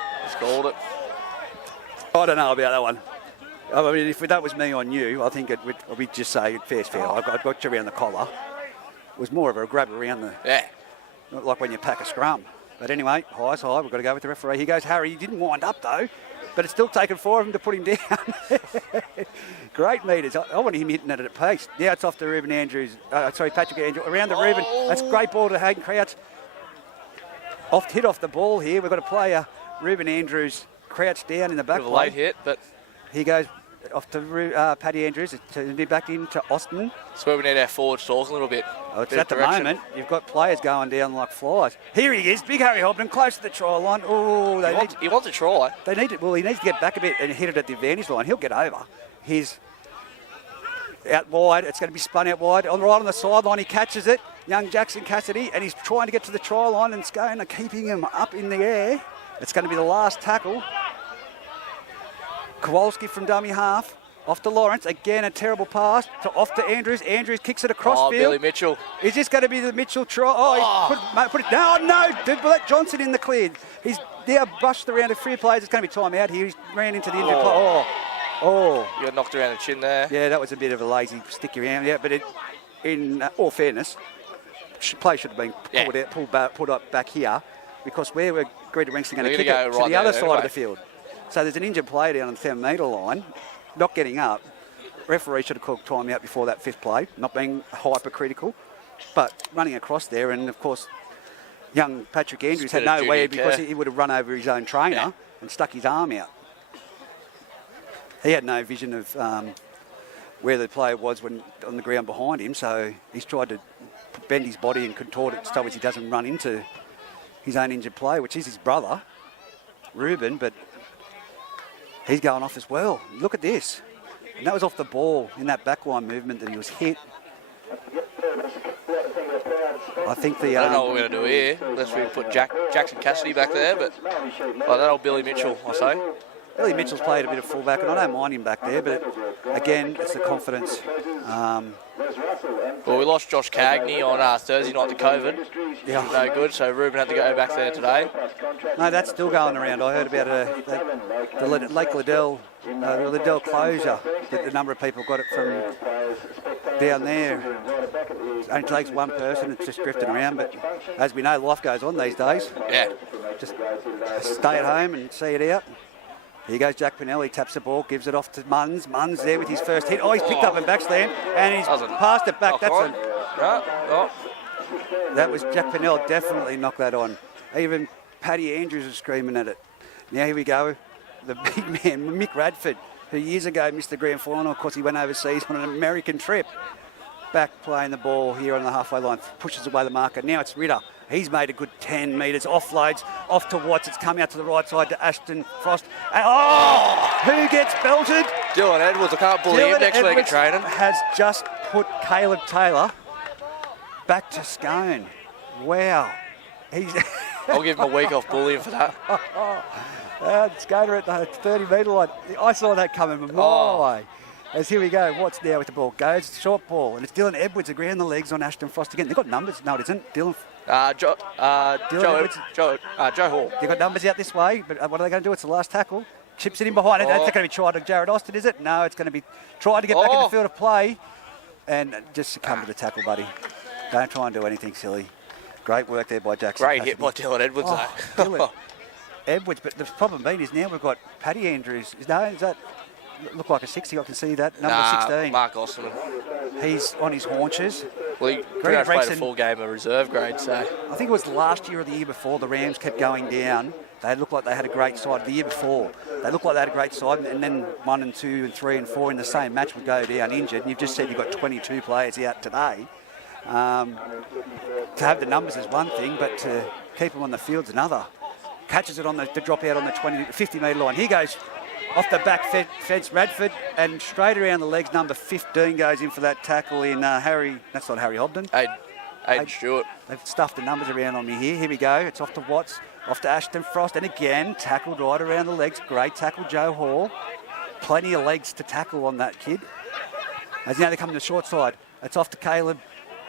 it. I don't know about that one. I mean, if that was me on you, I think we'd just say fair's fair. I got you around the collar. It was more of a grab around the... Yeah. Not like when you pack a scrum. But anyway, high's high. We've got to go with the referee. He goes, Harry. He didn't wind up, though. But it's still taken 4 of them to put him down. Great metres. I want him hitting it at pace. Now it's off to Patrick Andrews. Around the Reuben. That's a great ball to Hayden Crouch. Hit off the ball here. We've got a player, Reuben Andrews, crouched down in the back. Bit of a late hit, but... He goes off to Paddy Andrews, to back into Austin. That's where we need our forward stalls a little bit. Oh, it's at the moment. You've got players going down like flies. Here he is, big Harry Hobden, close to the try line. Oh, he wants a try. They need it. Well, he needs to get back a bit and hit it at the advantage line. He'll get over. He's out wide. It's going to be spun out wide. Right on the sideline, he catches it. Young Jackson Cassidy, and he's trying to get to the try line, and Scone are keeping him up in the air. It's going to be the last tackle. Kowalski from dummy half. Off to Lawrence. Again, a terrible pass. Off to Andrews. Andrews kicks it across field. Billy Mitchell. Is this going to be the Mitchell try? He put it. No, let Johnson in the clear. He's now brushed around a free players. It's going to be time out here. He ran into the injured player. You got knocked around the chin there. Yeah, that was a bit of a lazy stick around. Yeah, but in all fairness, play should have been pulled up back here, because where were Greta Branxton going to kick it? To the other side of the field. So there's an injured player down on the 7-metre line, not getting up. Referee should have called time out before that 5th play, not being hypercritical, but running across there. And of course, young Patrick Andrews had no way, because he would have run over his own trainer and stuck his arm out. He had no vision of where the player was when on the ground behind him, so he's tried to bend his body and contort it so as he doesn't run into his own injured player, which is his brother, Ruben, but he's going off as well. Look at this. And that was off the ball in that backline movement that he was hit. I think the... I don't know what we're going to do here, unless we put Jackson Cassidy back there, but that old Billy Mitchell, I say. Billy Mitchell's played a bit of fullback, and I don't mind him back there, but again, it's the confidence. Well, we lost Josh Cagney on Thursday night to COVID. Yeah. No good, so Ruben had to go back there today. No, that's still going around. I heard about the Lake Liddell closure, that the number of people got it from down there. It only takes one person, it's just drifting around, but as we know, life goes on these days. Yeah. Just stay at home and see it out. Here goes Jack Pinelli, taps the ball, gives it off to Munns. Munns there with his first hit. Oh, he's picked up and backslam, and he's passed it back. That was Jack Pinelli, definitely knocked that on. Even Paddy Andrews was screaming at it. Now here we go, the big man, Mick Radford, who years ago missed the grand final. Of course, he went overseas on an American trip. Back playing the ball here on the halfway line, pushes away the marker. Now it's Ritter. He's made a good 10 metres, offloads, off to Watts. It's come out to the right side to Ashton Frost. And, who gets belted? Dylan Edwards. I can't believe next week at training. Has just put Caleb Taylor back to Scone. Wow. I'll give him a week off bullying for that. Skater at the 30-metre line. I saw that coming a mile away. As here we go, Watts now with the ball. Goes, short ball. And it's Dylan Edwards around the legs on Ashton Frost again. They've got numbers. No, it isn't. Joe Hall. They've got numbers out this way, but what are they going to do? It's the last tackle. Chips it in behind it. It's not going to be tried to Jared Austin, is it? No, it's going to be tried to get back in the field of play and just succumb to the tackle, buddy. Don't try and do anything silly. Great work there by Jackson. Great hit by Dylan Edwards, though. Dylan Edwards, but the problem being is now we've got Paddy Andrews. Is that look like a 60? I can see that. Number 16. Mark Osterman. He's on his haunches. Well, he pretty much played a full game of reserve grade, so... I think it was last year or the year before, the Rams kept going down. They looked like they had a great side. The year before, they looked like they had a great side, and then 1 and 2 and 3 and 4 in the same match would go down injured. And you've just said you've got 22 players out today. To have the numbers is one thing, but to keep them on the field's another. Catches it on the drop out on the 50-metre line. Here goes off the back fence Radford, and straight around the legs, number 15 goes in for that tackle in Harry. That's not Harry Hobden. Aiden Stewart. They've stuffed the numbers around on me here. Here we go. It's off to Watts, off to Ashton Frost, and again tackled right around the legs. Great tackle, Joe Hall. Plenty of legs to tackle on that kid. As now they come to the short side. It's off to Caleb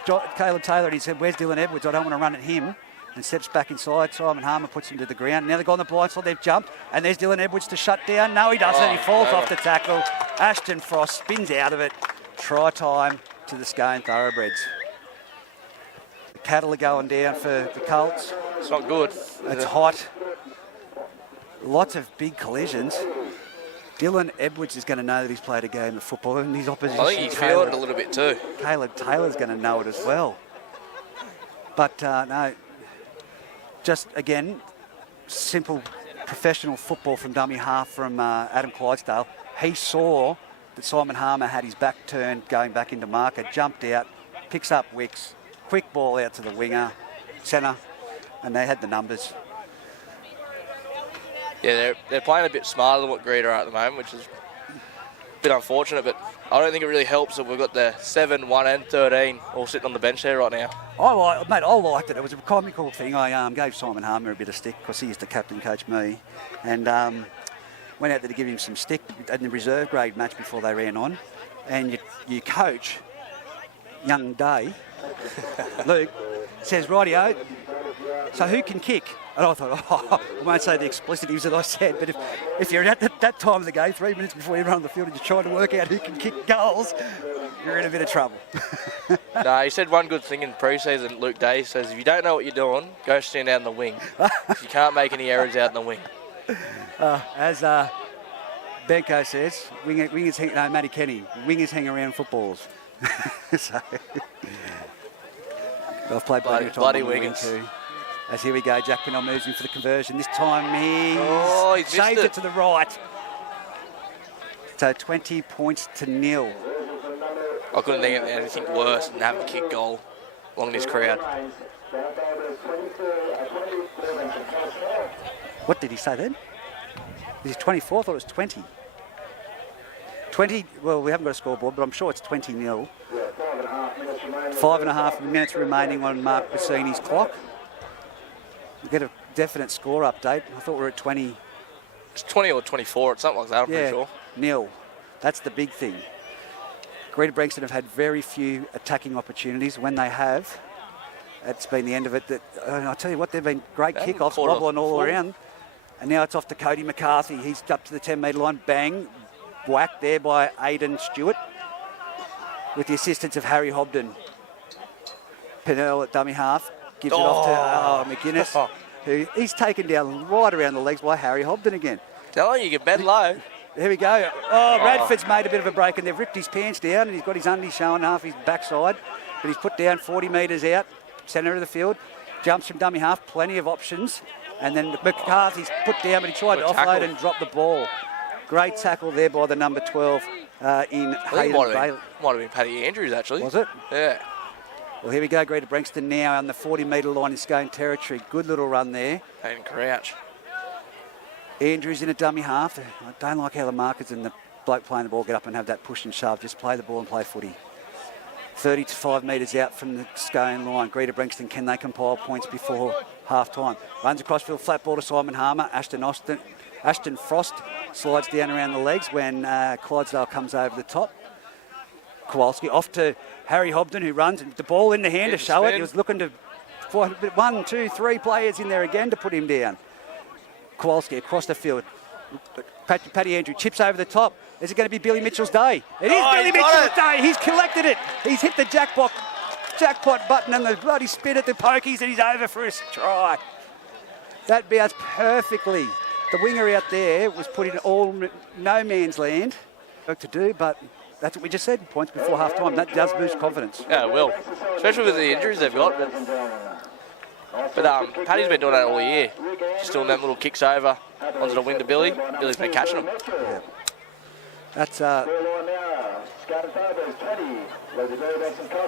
Taylor, and he said, "Where's Dylan Edwards? I don't want to run at him." And steps back inside. Simon Harmer puts him to the ground. Now they've gone the blind side. They've jumped. And there's Dylan Edwards to shut down. No, he doesn't. He falls off the tackle. Ashton Frost spins out of it. Try time to the Scone Thoroughbreds. The cattle are going down for the Colts. It's not good. It's hot. Lots of big collisions. Dylan Edwards is going to know that he's played a game of football. And his opposition, I think he's feeling it a little bit too. Caleb Taylor's going to know it as well. But no... Just, again, simple professional football from dummy half from Adam Clydesdale. He saw that Simon Harmer had his back turned going back into marker, jumped out, picks up Wicks, quick ball out to the winger, centre, and they had the numbers. Yeah, they're playing a bit smarter than what Greta are at the moment, which is a bit unfortunate, but I don't think it really helps that we've got the 7, 1 and 13 all sitting on the bench there right now. I liked it. It was a comical thing. I gave Simon Harmer a bit of stick because he used to captain coach me, and went out there to give him some stick in the reserve grade match before they ran on. And your coach, young Day, Luke, says, "Rightio, so who can kick?" And I thought, I won't say the expletives that I said, but if you're at that time of the game, 3 minutes before you run on the field and you're trying to work out who can kick goals, you're in a bit of trouble. No, he said one good thing in pre-season. Luke Day says, if you don't know what you're doing, go stand out in the wing. You can't make any errors out in the wing. As Benko says, Matty Kenny, wingers hang around footballs. So, I've played bloody wingers too. As here we go, Jack Pinnell moves in for the conversion. This time he's saved it to the right. So 20 points to 0. I couldn't think of anything worse than having a kick goal. along this crowd. What did he say then? Is he 24? I thought it was 20. 20, well, we haven't got a scoreboard, but I'm sure it's 20-0. 5.5 minutes remaining on Mark Bassini's clock. We get a definite score update. I thought we were at 20. It's 20 or 24, it's something like that, I'm pretty sure. Nil. That's the big thing. Greta Branxton have had very few attacking opportunities. When they have, it's been the end of it. I tell you what, they've been great kickoffs, wobbling all around. And now it's off to Cody McCarthy. He's up to the 10-metre line. Bang. Whacked there by Aidan Stewart with the assistance of Harry Hobden. Pennell at dummy half. Gives it off to McGuinness, who he's taken down right around the legs by Harry Hobden again. Tell you can bend low. Here we go. Radford's made a bit of a break and they've ripped his pants down and he's got his undies showing half his backside. But he's put down 40 metres out, centre of the field. Jumps from dummy half, plenty of options. And then McCarthy's put down, but he tried to offload and drop the ball. Great tackle there by the number 12 in Hayden Bailey. Might have been Paddy Andrews, actually. Was it? Yeah. Well, here we go. Greta Branxton now on the 40-metre line in Scone territory. Good little run there. Hayden Crouch. Andrews in a dummy half. I don't like how the markers and the bloke playing the ball get up and have that push and shove. Just play the ball and play footy. 35 metres out from the Scone line. Greta Branxton, can they compile points before half-time? Runs across field, flat ball to Simon Harmer. Ashton Frost slides down around the legs when Clydesdale comes over the top. Kowalski off to Harry Hobden, who runs and the ball in the hand to show it. He was looking to 1, 2, 3 players in there again to put him down. Kowalski across the field. Paddy Andrew chips over the top. Is it going to be Billy Mitchell's day? It is Billy Mitchell's day. He's collected it. He's hit the jackpot button and the bloody spin at the pokies and he's over for his try. That bounced perfectly. The winger out there was put in no man's land. Work to do, but that's what we just said. Points before half-time. That does boost confidence. Yeah, it will. Especially with the injuries they've got. But Paddy's been doing that all year. Just doing them little kicks over onto the wing to Billy. Billy's been catching them. Yeah. That's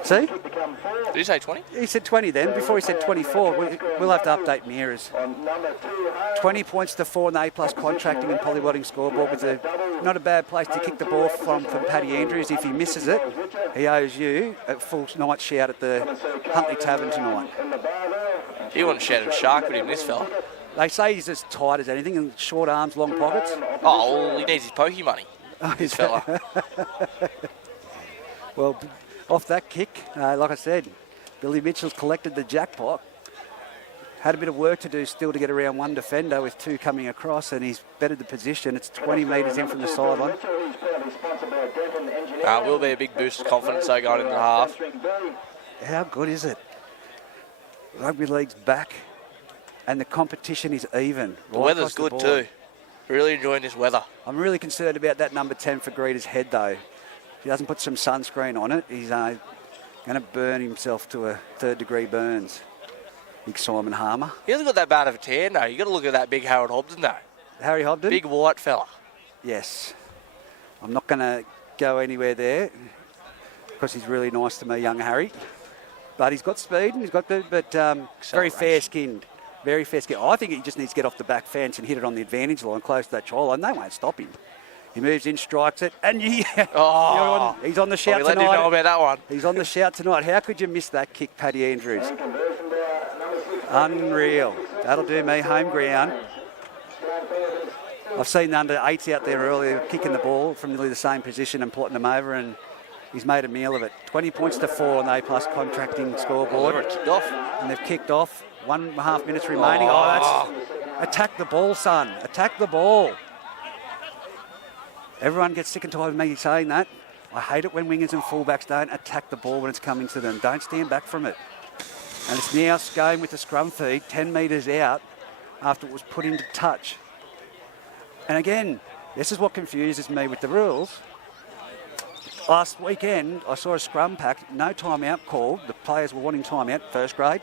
see? Did you say 20? He said 20 then. Before he said 24. We'll have to update mirrors. 20 points to 4 in the A+ contracting and polywodding scoreboard with not a bad place to kick the ball from Paddy Andrews. If he misses it, he owes you a full night shout at the Huntley Tavern tonight. He wouldn't shout at shark with him, this fella. They say he's as tight as anything and short arms, long pockets. Oh, well, he needs his pokey money. This fella. Well, off that kick, like I said, Billy Mitchell's collected the jackpot. Had a bit of work to do still to get around one defender with 2 coming across, and he's bettered the position. It's 20 metres in from the sideline. Will be a big boost of confidence though going into the half. How good is it? Rugby league's back, and the competition is even. The weather's good too. Really enjoying this weather. I'm really concerned about that number 10 for Greta's head though. If he doesn't put some sunscreen on it, he's going to burn himself to a 3rd-degree burns. Big Simon Harmer. He hasn't got that bad of a tan though. You got to look at that big Harold Hobden though. Harry Hobden? Big white fella. Yes. I'm not going to go anywhere there because he's really nice to me, young Harry. But he's got speed and he's got very fair-skinned. Very fair skill. I think he just needs to get off the back fence and hit it on the advantage line, close to that try line. They won't stop him. He moves in, strikes it, and he's on the shout tonight. Let him know about that one. He's on the shout tonight. How could you miss that kick, Paddy Andrews? Unreal. That'll do me. Home ground. I've seen the under 8s out there earlier kicking the ball from nearly the same position and plotting them over, and he's made a meal of it. 20 points to 4 on the A+ contracting scoreboard. And they've kicked off. 1.5 minutes remaining. That's attack the ball, son. Attack the ball. Everyone gets sick and tired of me saying that. I hate it when wingers and fullbacks don't attack the ball when it's coming to them. Don't stand back from it. And it's now Scone with the scrum feed, 10 metres out after it was put into touch. And again, this is what confuses me with the rules. Last weekend, I saw a scrum pack, no timeout called. The players were wanting timeout, first grade.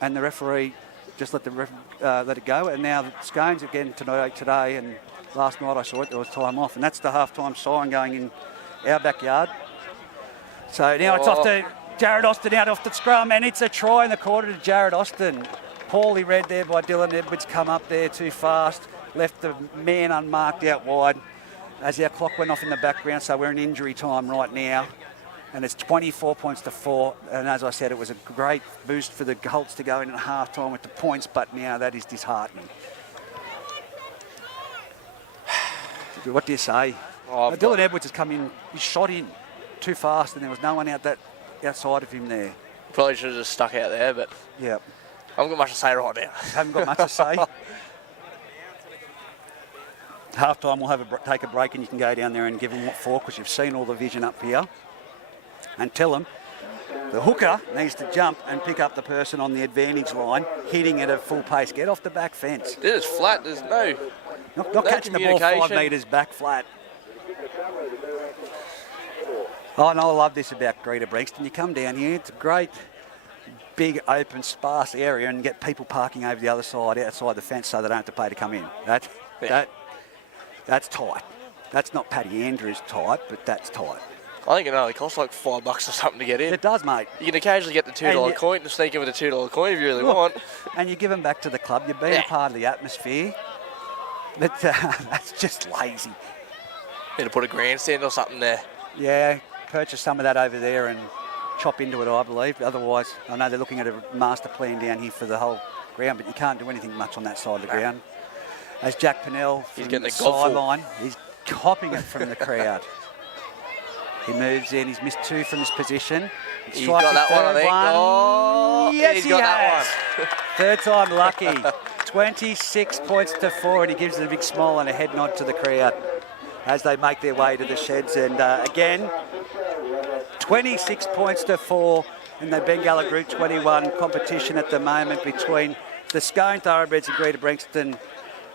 And the referee just let it go. And now the Scones again today, and last night I saw it, there was time off. And that's the half-time siren going in our backyard. So now it's off to Jared Austin out off the scrum, and it's a try in the quarter to Jared Austin. Poorly read there by Dylan Edwards, come up there too fast, left the man unmarked out wide as our clock went off in the background, so we're in injury time right now. And it's 24 points to 4, and as I said, it was a great boost for the Colts to go in at half-time with the points, but now that is disheartening. What do you say? Dylan Edwards has come in, he's shot in too fast, and there was no one outside of him there. Probably should have just stuck out there, but yeah, I haven't got much to say right now. Haven't got much to say. Half-time, we'll take a break, and you can go down there and give them what for, because you've seen all the vision up here. And tell them the hooker needs to jump and pick up the person on the advantage line, hitting at a full pace. Get off the back fence. This is flat. There's not catching the ball 5 metres back flat. Oh, no, I love this about Greta Branxton. You come down here, it's a great, big, open, sparse area, and get people parking over the other side, outside the fence, so they don't have to pay to come in. That's tight. That's not Paddy Andrews tight, but that's tight. I think it only costs like $5 or something to get in. It does, mate. You can occasionally get the $2 coin to sneak in with a $2 coin if you really want. And you give them back to the club. You've been a part of the atmosphere. But that's just lazy. Need to put a grandstand or something there. Yeah, purchase some of that over there and chop into it, I believe. Otherwise, I know they're looking at a master plan down here for the whole ground, but you can't do anything much on that side of the ground. As Jack Pennell from the sideline, he's copping it from the crowd. He moves in. He's missed 2 from this position. He's got that one, I think. Oh, yes, he's he got has. That one. Third time lucky. 26 points to 4, and he gives it a big smile and a head nod to the crowd as they make their way to the sheds. And again, 26 points to 4 in the Bengalla Group 21 competition at the moment between the Scone Thoroughbreds and Greta Branxton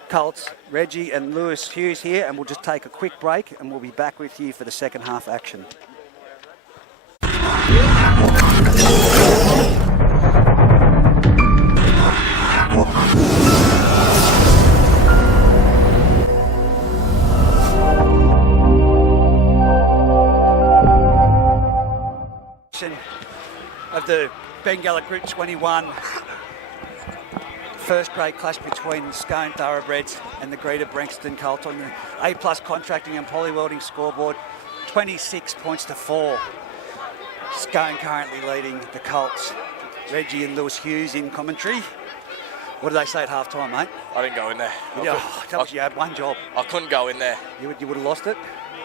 Colts. Reggie and Lewis Hughes here, and we'll just take a quick break and we'll be back with you for the second half action. Of the Bengalla Group 21 first grade clash between the Scone Thoroughbreds and the Greta Branxton Colts on the A+ contracting and polywelding scoreboard. 26 points to 4. Scone currently leading the Colts. Reggie and Lewis Hughes in commentary. What did they say at half-time, mate? I didn't go in there. You had one job. I couldn't go in there. You would have lost it?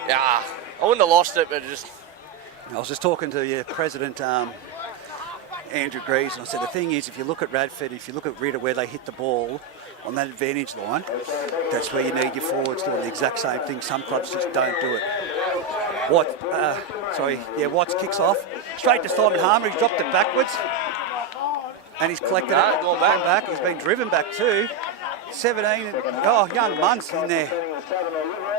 Yeah, I wouldn't have lost it, but just... I was just talking to your president, Andrew Greaves, and I said the thing is, if you look at Radford, if you look at Rita where they hit the ball on that advantage line, that's where you need your forwards doing the exact same thing. Some clubs just don't do it. Watts kicks off straight to Simon Harmer. He's dropped it backwards, and he's collected it. Gone back. He's been driven back too. 17. Young Munce in there.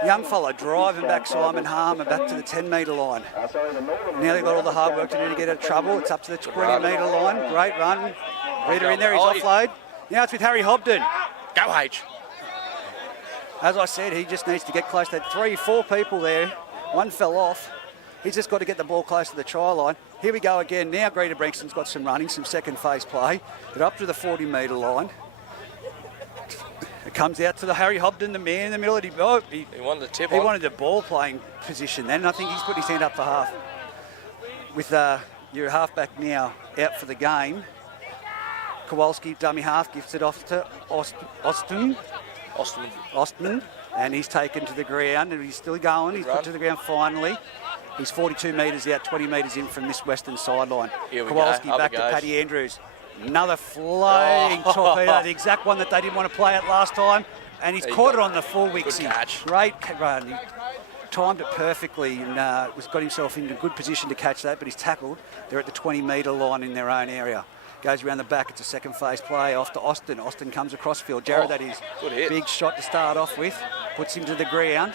Young fella driving back Simon Harmer back to the 10-metre line. Now they've got all the hard work to do to get out of trouble. It's up to the 20-metre line. Great run. Rita in there, he's offload. Now it's with Harry Hobden. Go H. As I said, he just needs to get close. There 3-4 people there. One fell off. He's just got to get the ball close to the try line. Here we go again. Now Greta Branxton's got some running, some second phase play. They're up to the 40-metre line. It comes out to the Harry Hobden, the man in the middle. He wanted the tip. He wanted the ball playing position then, and I think he's put his hand up for half. With your halfback now out for the game, Kowalski, dummy half, gifts it off to Ostman, and he's taken to the ground, and he's still going. He's put to the ground finally. He's 42 metres out, 20 metres in from this western sideline. Kowalski back to Paddy Andrews. Another flying torpedo, the exact one that they didn't want to play at last time. And he's caught it on the full Wixie. Great run. He timed it perfectly and got himself into a good position to catch that, but he's tackled. They're at the 20-metre line in their own area. Goes around the back. It's a second phase play off to Austin. Austin comes across field. Jared, that is. Big shot to start off with. Puts him to the ground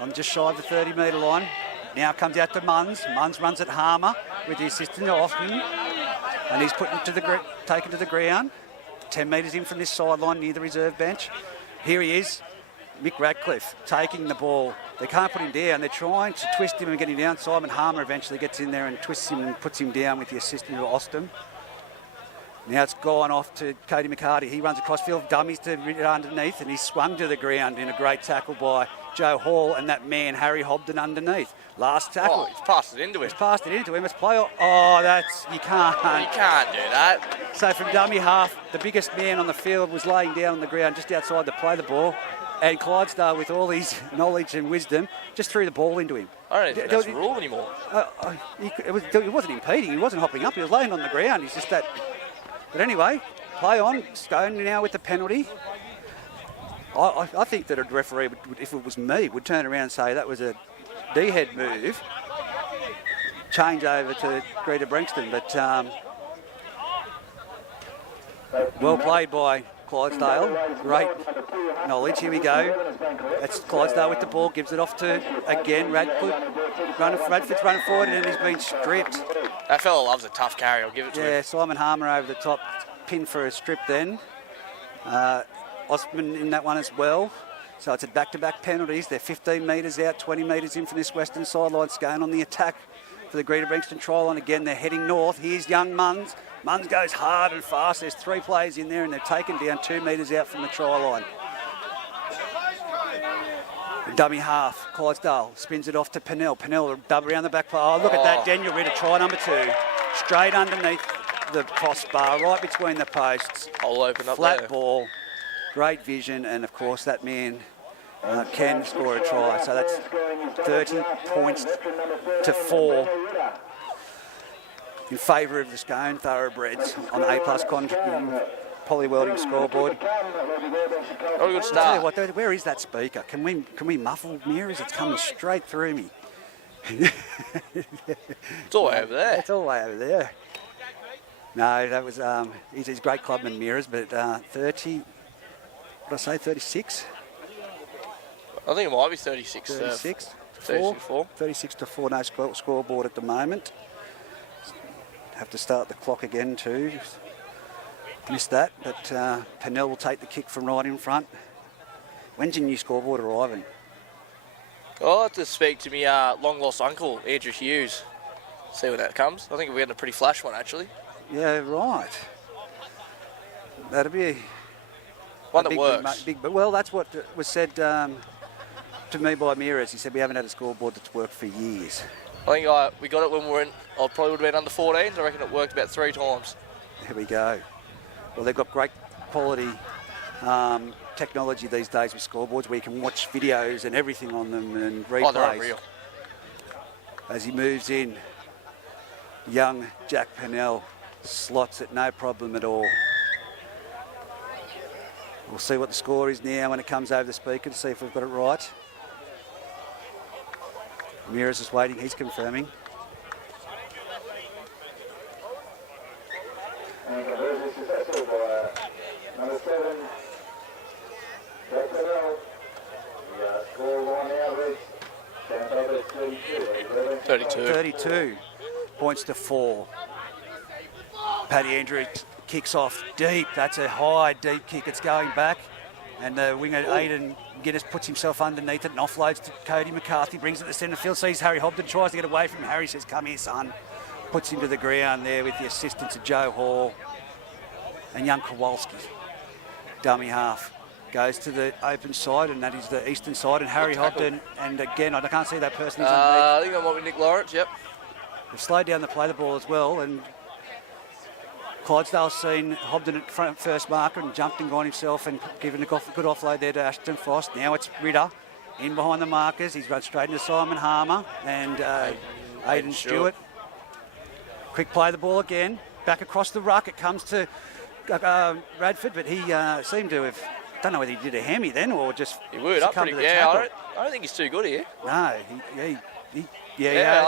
on just shy of the 30-metre line. Now comes out to Munns. Munns runs at Harmer with the assistant Austin. And he's taken to the ground. 10 metres in from this sideline near the reserve bench. Here he is. Mick Radcliffe taking the ball. They can't put him down. They're trying to twist him and get him down. Simon Harmer eventually gets in there and twists him and puts him down with the assistant of Austin. Now it's gone off to Cody McCarty. He runs across field, dummies to underneath, and he's swung to the ground in a great tackle by Joe Hall and that man, Harry Hobden, underneath. Last tackle. Oh, he's passed it into him. He's passed it into him. It's play. Oh, that's... You can't. You can't do that. So from dummy half, the biggest man on the field was laying down on the ground just outside to play the ball. And Clydesdale, with all his knowledge and wisdom, just threw the ball into him. I don't think that's the rule anymore. He wasn't impeding. He wasn't hopping up. He was laying on the ground. He's just that... But anyway, play on. Scone now with the penalty. I think that a referee, if it was me, would turn around and say that was a D-head move. Change over to Greta Branxton. But well played by Clydesdale. Great knowledge. Here we go. That's Clydesdale with the ball. Gives it off to, again, Radcliffe. Radcliffe's running forward and he's been stripped. That fella loves a tough carry. I'll give it to him. Yeah, Simon Harmer over the top. Pin for a strip then. Osman in that one as well. So it's a back-to-back penalties. They're 15 metres out, 20 metres in from this western sideline. Scone on the attack for the Greta Branxton try line. Again, they're heading north. Here's young Munns. Munns goes hard and fast. There's 3 players in there and they're taken down 2 metres out from the try line. Dummy half. Clydesdale spins it off to Pennell. Pennell dub around the back. Oh, look at that. Daniel Ritter, try number 2. Straight underneath the crossbar, right between the posts. I'll open up Flat there. ball. Great vision, and of course that man can score a try. So that's 30 points to 4 in favour of the Scone Thoroughbreds on the A+ poly welding scoreboard. Not a good start. I'll tell you what, where is that speaker? Can we muffle mirrors? It's coming straight through me. It's all the way over there. It's all the way over there. No, that was he's great clubman mirrors, but 30. What did I say? 36. I think it might be 36. 36. 4. 36 to 4. No scoreboard at the moment. Have to start the clock again too. Missed that, but Pennell will take the kick from right in front. When's your new scoreboard arriving? I'll have to speak to me long lost uncle, Andrew Hughes. See when that comes. I think we're getting a pretty flash one actually. Yeah, right. That'll be one that works. But well, that's what was said to me by Mears. He said we haven't had a scoreboard that's worked for years. I think we got it when we were in, I probably would have been under 14s. I reckon it worked about 3 times. There we go. Well, they've got great quality technology these days with scoreboards where you can watch videos and everything on them and replays. Oh, they're unreal. As he moves in, young Jack Pennell slots it no problem at all. We'll see what the score is now when it comes over the speaker to see if we've got it right. Mears is waiting, he's confirming. Number 7, Jack Pennell. The score line average, 32. 32 points to 4. Paddy Andrews kicks off deep. That's a high, deep kick. It's going back. And the winger, Aidan Giddis, puts himself underneath it and offloads to Cody McCarthy. Brings it to centre field. Sees Harry Hobden. Tries to get away from him. Harry says, come here, son. Puts him to the ground there with the assistance of Joe Hall. And young Kowalski, dummy half, goes to the open side, and that is the eastern side. And Harry Hobden, and again, I can't see that person. I think that might be Nick Lawrence, yep. They've slowed down the play the ball as well, and Clydesdale's seen Hobden at front first marker and jumped and gone himself and given a good offload there to Ashton Frost. Now it's Ritter in behind the markers. He's run straight into Simon Harmer and Aidan Stewart. Quick play the ball again. Back across the ruck. It comes to Radford, but he seemed to have, don't know whether he did a hammy then or just he would up pretty, yeah, I don't think he's too good here. No, I he's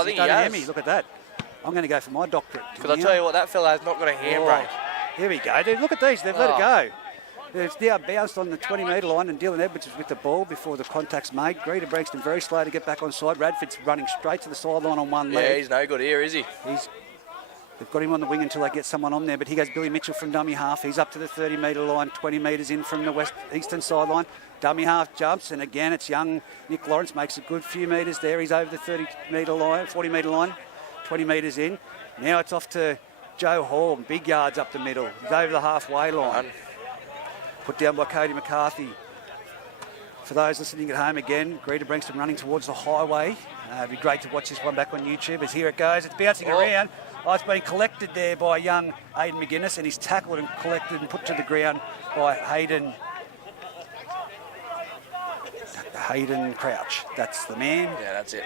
think done he a has. hammy. Look at that. I'm going to go for my doctorate. Because I tell you what, that fella has not got a handbrake. Here we go. Dude, look at these. They've let it go. It's now bounced on the 20-metre line, and Dylan Edwards is with the ball before the contact's made. Greta Branxton very slow to get back on side. Radford's running straight to the sideline on one leg. Yeah, he's no good here, is he? They've got him on the wing until they get someone on there, but here goes Billy Mitchell from dummy half. He's up to the 30-metre line, 20 metres in from the eastern sideline. Dummy half jumps, and again, it's young Nick Lawrence makes a good few metres there. He's over the 30-metre line, 40-metre line, 20 metres in. Now it's off to Joe Hall, big yards up the middle. He's over the halfway line. Put down by Cody McCarthy. For those listening at home again, Greta Branxton running towards the highway. It'd be great to watch this one back on YouTube as here it goes. It's bouncing around. Oh, it's been collected there by young Hayden McGuinness, and he's tackled and collected and put to the ground by Hayden Crouch. That's the man. Yeah, that's it.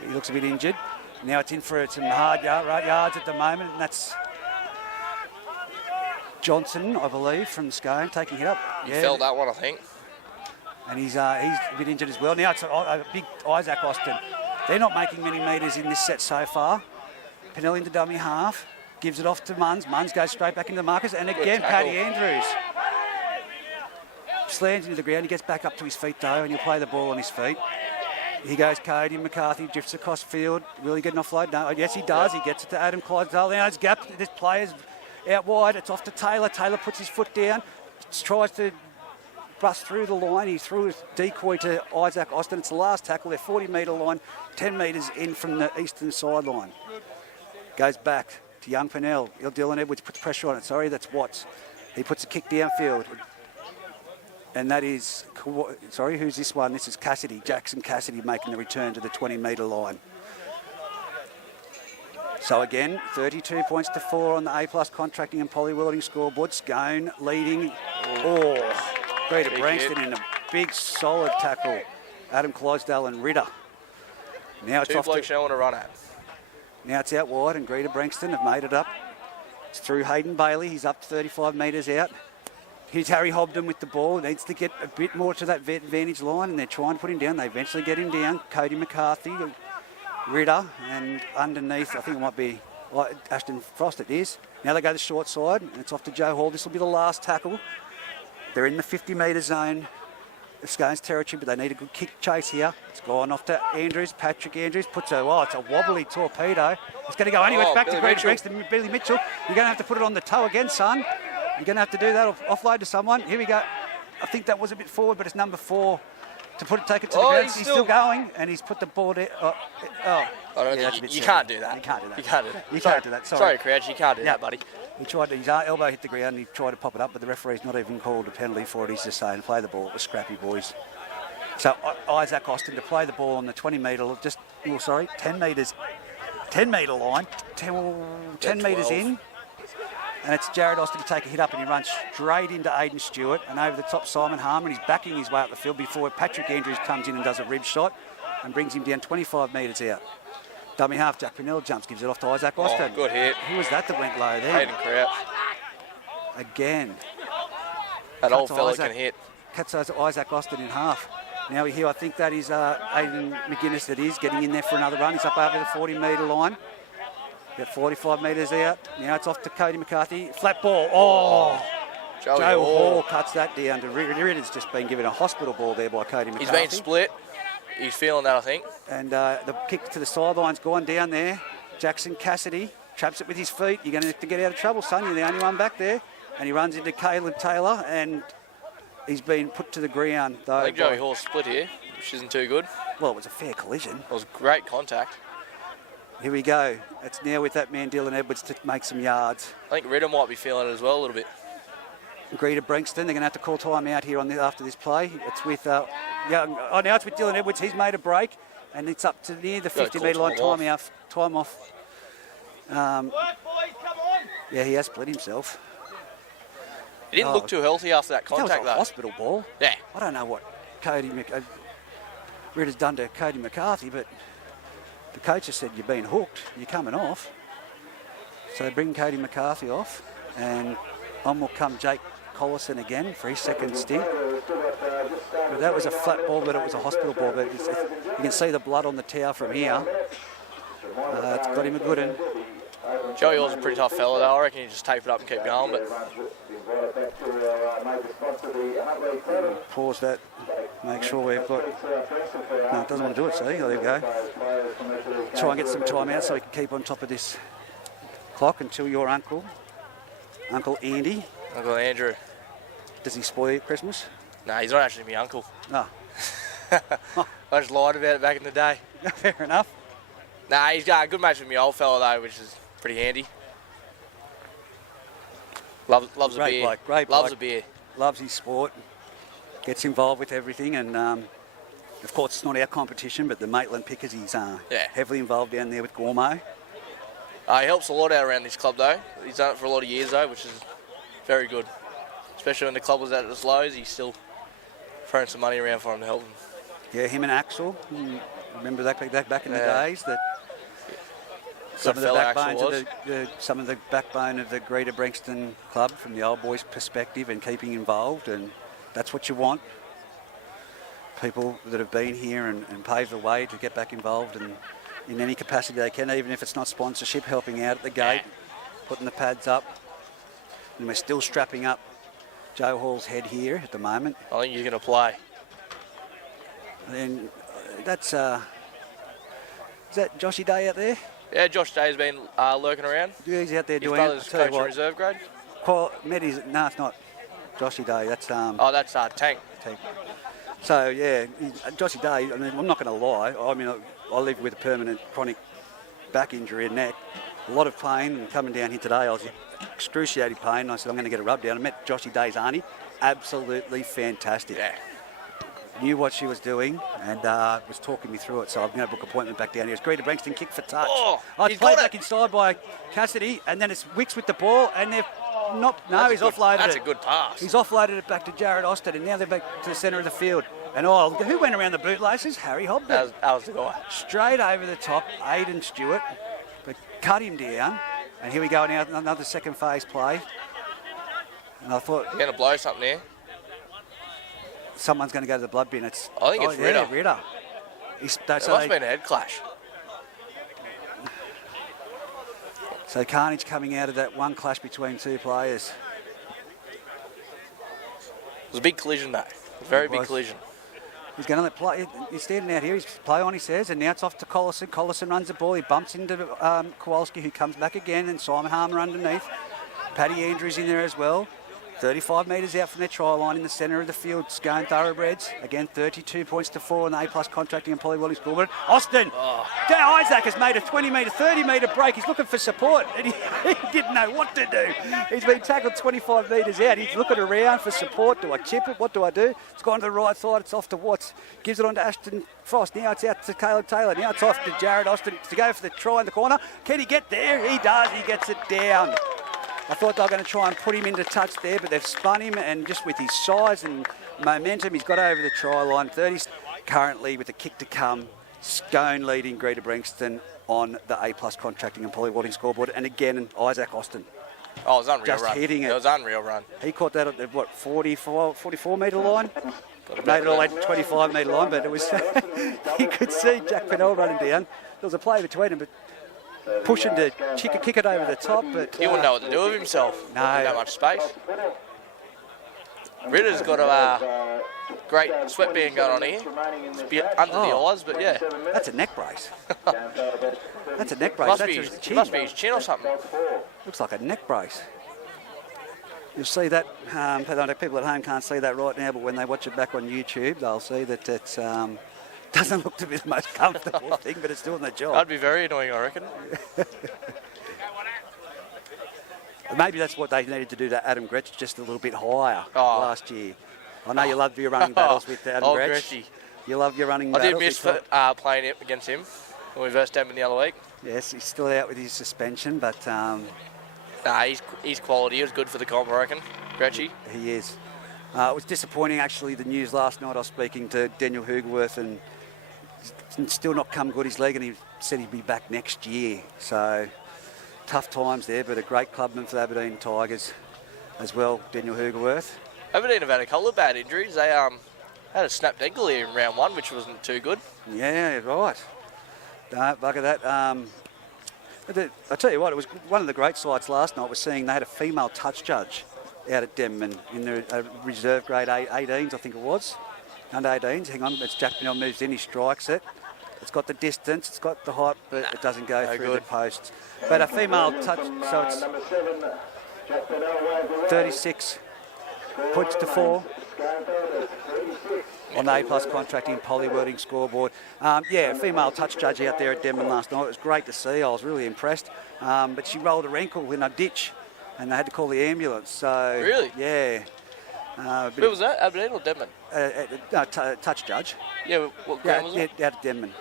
He looks a bit injured. Now it's in for some hard yards at the moment, and that's Johnson, I believe, from Scone, taking a hit up. He felt that one, I think. And he's a bit injured as well. Now it's a big Isaac Austin. They're not making many metres in this set so far. Pennell into dummy half, gives it off to Munns. Munns goes straight back into the markers, and again, Paddy Andrews slams into the ground. He gets back up to his feet though, and he'll play the ball on his feet. Here goes Cody McCarthy, drifts across field. Will he get an offload? No, yes he does. He gets it to Adam Clydesdale. Now it's gap. This player's out wide. It's off to Taylor. Taylor puts his foot down, tries to bust through the line. He threw a decoy to Isaac Austin. It's the last tackle. They're 40-metre line, 10 metres in from the eastern sideline. Goes back to young Pennell. Dylan Edwards puts pressure on it. Sorry, that's Watts. He puts a kick downfield. And that is, sorry, who's this one? This is Cassidy, Jackson Cassidy, making the return to the 20-metre line. So again, 32 points to 4 on the A+ contracting and poly welding scoreboard. Scone leading. Oh, Greta Branxton in a big solid tackle. Adam Clydesdale and Ritter. Now it's two off blokes showing a run at. Now it's out wide, and Greta Branxton have made it up. It's through Hayden Bailey. He's up to 35 metres out. Here's Harry Hobden with the ball. Needs to get a bit more to that vantage line, and they're trying to put him down. They eventually get him down. Cody McCarthy, Ritter, and underneath, I think it might be Ashton Frost, it is. Now they go the short side, and it's off to Joe Hall. This will be the last tackle. They're in the 50-metre zone of Scone's territory, but they need a good kick chase here. It's gone off to Andrews. Patrick Andrews puts it's a wobbly torpedo. It's going to go anyway. It's back to Greta Branxton. Billy Mitchell. You're going to have to put it on the toe again, son. You're going to have to do that, offload to someone. Here we go. I think that was a bit forward, but it's number 4 to take it to the ground. He's still going, and he's put the ball there. You can't do that. You can't do that. You can't do that. You can't do that. Sorry, Crouch, you can't do that, buddy. He tried to, his elbow hit the ground, and he tried to pop it up, but the referee's not even called a penalty for it. He's just saying, play the ball. It was scrappy, boys. So Isaac Austin to play the ball on the 20-metre, 10 metres, 10-metre line, 10 metres in. And it's Jared Austin to take a hit up, and he runs straight into Aidan Stewart and over the top Simon Harmon. He's backing his way up the field before Patrick Andrews comes in and does a rib shot and brings him down 25 metres out. Dummy half, Jack Pennell jumps, gives it off to Isaac Austin. Oh, good hit. Who was that went low there? Hayden Crouch. Again. That old fella can hit. Cuts Isaac Austin in half. Now here, I think that is Aidan McGuinness that is getting in there for another run. He's up over the 40-metre line. About 45 metres out. Now it's off to Cody McCarthy. Flat ball. Oh! Joe Hall cuts that down to Ritter's just been given a hospital ball there by Cody McCarthy. He's been split. He's feeling that, I think. And the kick to the sideline's gone down there. Jackson Cassidy traps it with his feet. You're going to have to get out of trouble, son. You're the only one back there. And he runs into Caleb Taylor, and he's been put to the ground. Though, I think Joey Hall's split here, which isn't too good. Well, it was a fair collision. It was great contact. Here we go. It's now with that man, Dylan Edwards, to make some yards. I think Ritter might be feeling it as well a little bit. Greta Branxton, they're going to have to call time out here after this play. It's with now it's with Dylan Edwards. He's made a break, and it's up to near the 50-metre line. Time off. Yeah, he has split himself. He didn't look too healthy after that contact, that was a though. hospital ball. Yeah. I don't know what Ritter's done to Cody McCarthy, but the coach has said, you've been hooked, you're coming off. So they bring Cody McCarthy off, and on will come Jake Collison again for his second stint. But that was a flat ball, but it was a hospital ball. But you can see the blood on the towel from here. It's got him a good one. Joey Hall's a pretty tough fella, though. I reckon he just tape it up and keep going. But pause that. Make sure we've got. No, it doesn't want to do it. See, there we go. Try and get some time out so we can keep on top of this clock until your Uncle Andy. Uncle Andrew. Does he spoil you at Christmas? No, he's not actually my uncle. No. I just lied about it back in the day. Fair enough. Nah, he's got a good match with my old fella though, which is pretty handy. Loves a Great beer. bloke, great Loves bloke. a beer. Loves his sport. Gets involved with everything, and of course it's not our competition, but the Maitland Pickers, he's heavily involved down there with Gourmet. He helps a lot out around this club though. He's done it for a lot of years though, which is very good. Especially when the club was at its lows, he's still throwing some money around for him to help them. Yeah, him and Axel. Remember that back in the days that some of the backbone of the Greta Branxton club from the old boys' perspective and keeping involved, and that's what you want. People that have been here and paved the way to get back involved and in any capacity they can, even if it's not sponsorship, helping out at the gate, putting the pads up. And we're still strapping up Joe Hall's head here at the moment. I think he's going to play. And that's is that Joshy Day out there? Yeah, Josh Day's been lurking around. Yeah, he's out there His doing it. brother's coaching reserve grade. No, it's not Joshy Day. That's That's Tank. Tank. So yeah, Joshy Day. I mean, I'm not going to lie. I mean, I live with a permanent chronic back injury and neck. A lot of pain, and coming down here today, I was in excruciating pain. And I said, I'm going to get a rub down. I met Joshy Day's auntie. Absolutely fantastic. Yeah. Knew what she was doing and was talking me through it. So I'm going to book an appointment back down here. It's Greta Branxton kick for touch. It's played back inside by Cassidy, and then it's Wicks with the ball, and they've not. No, he's offloaded it. That's a good pass. He's offloaded it back to Jared Austin, and now they're back to the centre of the field. And who went around the bootlaces? Harry Hobden. That was the guy. Straight over the top, Aidan Stewart, but cut him down. And here we go now, another second phase play. And I thought, You're going to blow something there. Someone's going to go to the blood bin. I think it's Ritter. Yeah, Ritter. It must have been a head clash. So carnage coming out of that one clash between two players. It was a big collision though. A very big collision. He's going to let play. He's standing out here. He's play on, he says, and now it's off to Collison. Collison runs the ball. He bumps into Kowalski, who comes back again, and Simon Harmer underneath. Paddy Andrews in there as well. 35 metres out from their try line in the centre of the field. Scone Thoroughbreds. Again, 32 points to 4 in the A+ contracting and Polly Willing scoreboard. Austin! Isaac has made a 20-metre, 30-metre break. He's looking for support, and he didn't know what to do. He's been tackled 25 metres out. He's looking around for support. Do I chip it? What do I do? It's gone to the right side. It's off to Watts. Gives it on to Ashton Frost. Now it's out to Caleb Taylor. Now it's off to Jared Austin to go for the try in the corner. Can he get there? He does. He gets it down. I thought they were going to try and put him into touch there, but they've spun him, and just with his size and momentum, he's got over the try line. 30 currently with a kick to come. Scone leading Greta Branxton on the A+ contracting and Polly Willing scoreboard, and again Isaac Austin. Oh, it was unreal just run. Hitting it. It was unreal run. He caught that at the 44 metre line. Made it all the way to 25 metre line, but it was you could see Jack Pennell running down. There was a play between them, but pushing to kick it over the top, but he wouldn't know what to do with himself. No, that much space. Ritter's got a great sweatband going on here. It's a bit under the eyes, but yeah. That's a neck brace. That's a neck brace. Must be his chin or something. Looks like a neck brace. You'll see that. People at home can't see that right now, but when they watch it back on YouTube, they'll see that it's. Doesn't look to be the most comfortable thing, but it's doing the job. That'd be very annoying, I reckon. Maybe that's what they needed to do to Adam Gretsch, just a little bit higher last year. I know you loved your running battles with Adam Gretsch. You love your running battles. I did miss playing against him when we versed him the other week. Yes, he's still out with his suspension, but... he's quality. He was good for the comp, I reckon, Gretchy. He is. It was disappointing, actually, the news last night. I was speaking to Daniel Hoogerworth, and still not come good his leg, and he said he'd be back next year. So tough times there, but a great clubman for the Aberdeen Tigers as well, Daniel Hoogerworth. Aberdeen have had a couple of bad injuries. They had a snapped ankle here in round 1, which wasn't too good. Yeah, right. No, bugger that. I tell you what, it was one of the great sights last night was seeing they had a female touch judge out at Denman in the reserve grade 18s, I think it was. Under 18s, hang on, it's Jack Pennell moves in, he strikes it. It's got the distance, it's got the height, but it doesn't go through the posts. But a female touch, so it's 36 points to 4 on the A+ contracting polywording scoreboard. Yeah, female touch judge out there at Denman last night. It was great to see. I was really impressed. But she rolled her ankle in a ditch, and they had to call the ambulance. So really? Yeah. Where was that? Aberdeen or Denman? Touch judge. Yeah, what ground was it? Yeah, out of Denman.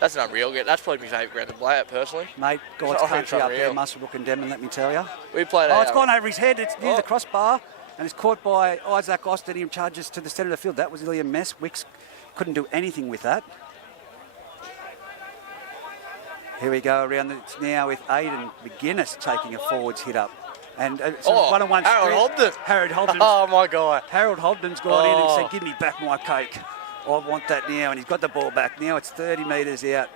That's an unreal game. That's probably my favourite ground to play at, personally. Mate, God's country up there, Muswellbrook and Denman, let me tell you. We played it's gone over his head. It's near the crossbar, and it's caught by Isaac Austin. He charges to the centre of the field. That was really a mess. Wicks couldn't do anything with that. Here we go around it now with Aidan McGuinness taking a forwards hit up. And one-on-one Harold Hobden. Harold Hobden. Oh, my God. Harold Hobden's gone in and said, give me back my cake. I want that now. And he's got the ball back. Now it's 30 metres out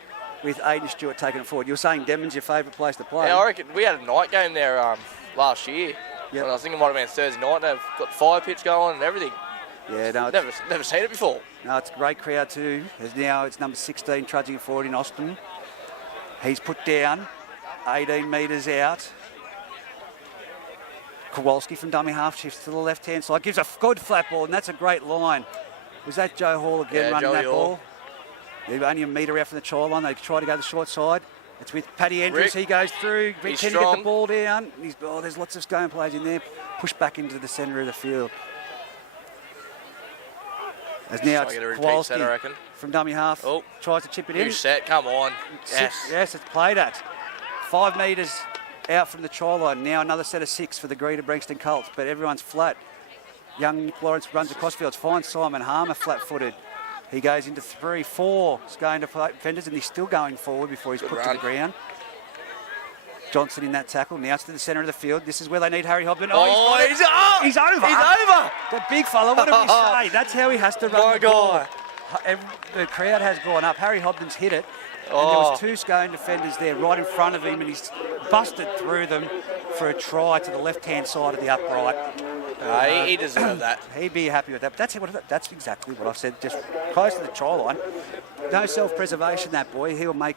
with Aidan Stewart taking it forward. You were saying Denman's your favourite place to play. Yeah, I reckon we had a night game there last year. Yep. I think it might have been Thursday night. They've got fire pits going and everything. Yeah, no. Never seen it before. No, it's a great crowd too. It's number 16 trudging forward in Austin. He's put down 18 metres out. Kowalski from dummy half shifts to the left-hand side. Gives a good flat ball, and that's a great line. Was that Joe Hall again running that ball? They're only a metre out from the try line. They try to go the short side. It's with Paddy Andrews. He goes through. Can he get the ball down? There's lots of Scone players in there. Push back into the centre of the field. As now it's Kowalski from dummy half. Tries to chip it in. Set, come on. Yes, it's played at. 5 metres out from the try line. Now another set of 6 for the Greta Branxton Colts, but everyone's flat. Young Nick Lawrence runs across fields, finds Simon Harmer flat-footed. He goes into 3-4 Scone defenders, and he's still going forward before he's put to the ground. Johnson in that tackle. Now it's to the centre of the field. This is where they need Harry Hobden. He's over. He's over. The big fella, what did we say? That's how he has to run the ball. The crowd has gone up. Harry Hobden's hit it. And there was 2 Scone defenders there right in front of him, and he's busted through them for a try to the left-hand side of the upright. He deserved that. He'd be happy with that. But that's exactly what I've said. Just close to the try line. No self-preservation, that boy. He'll make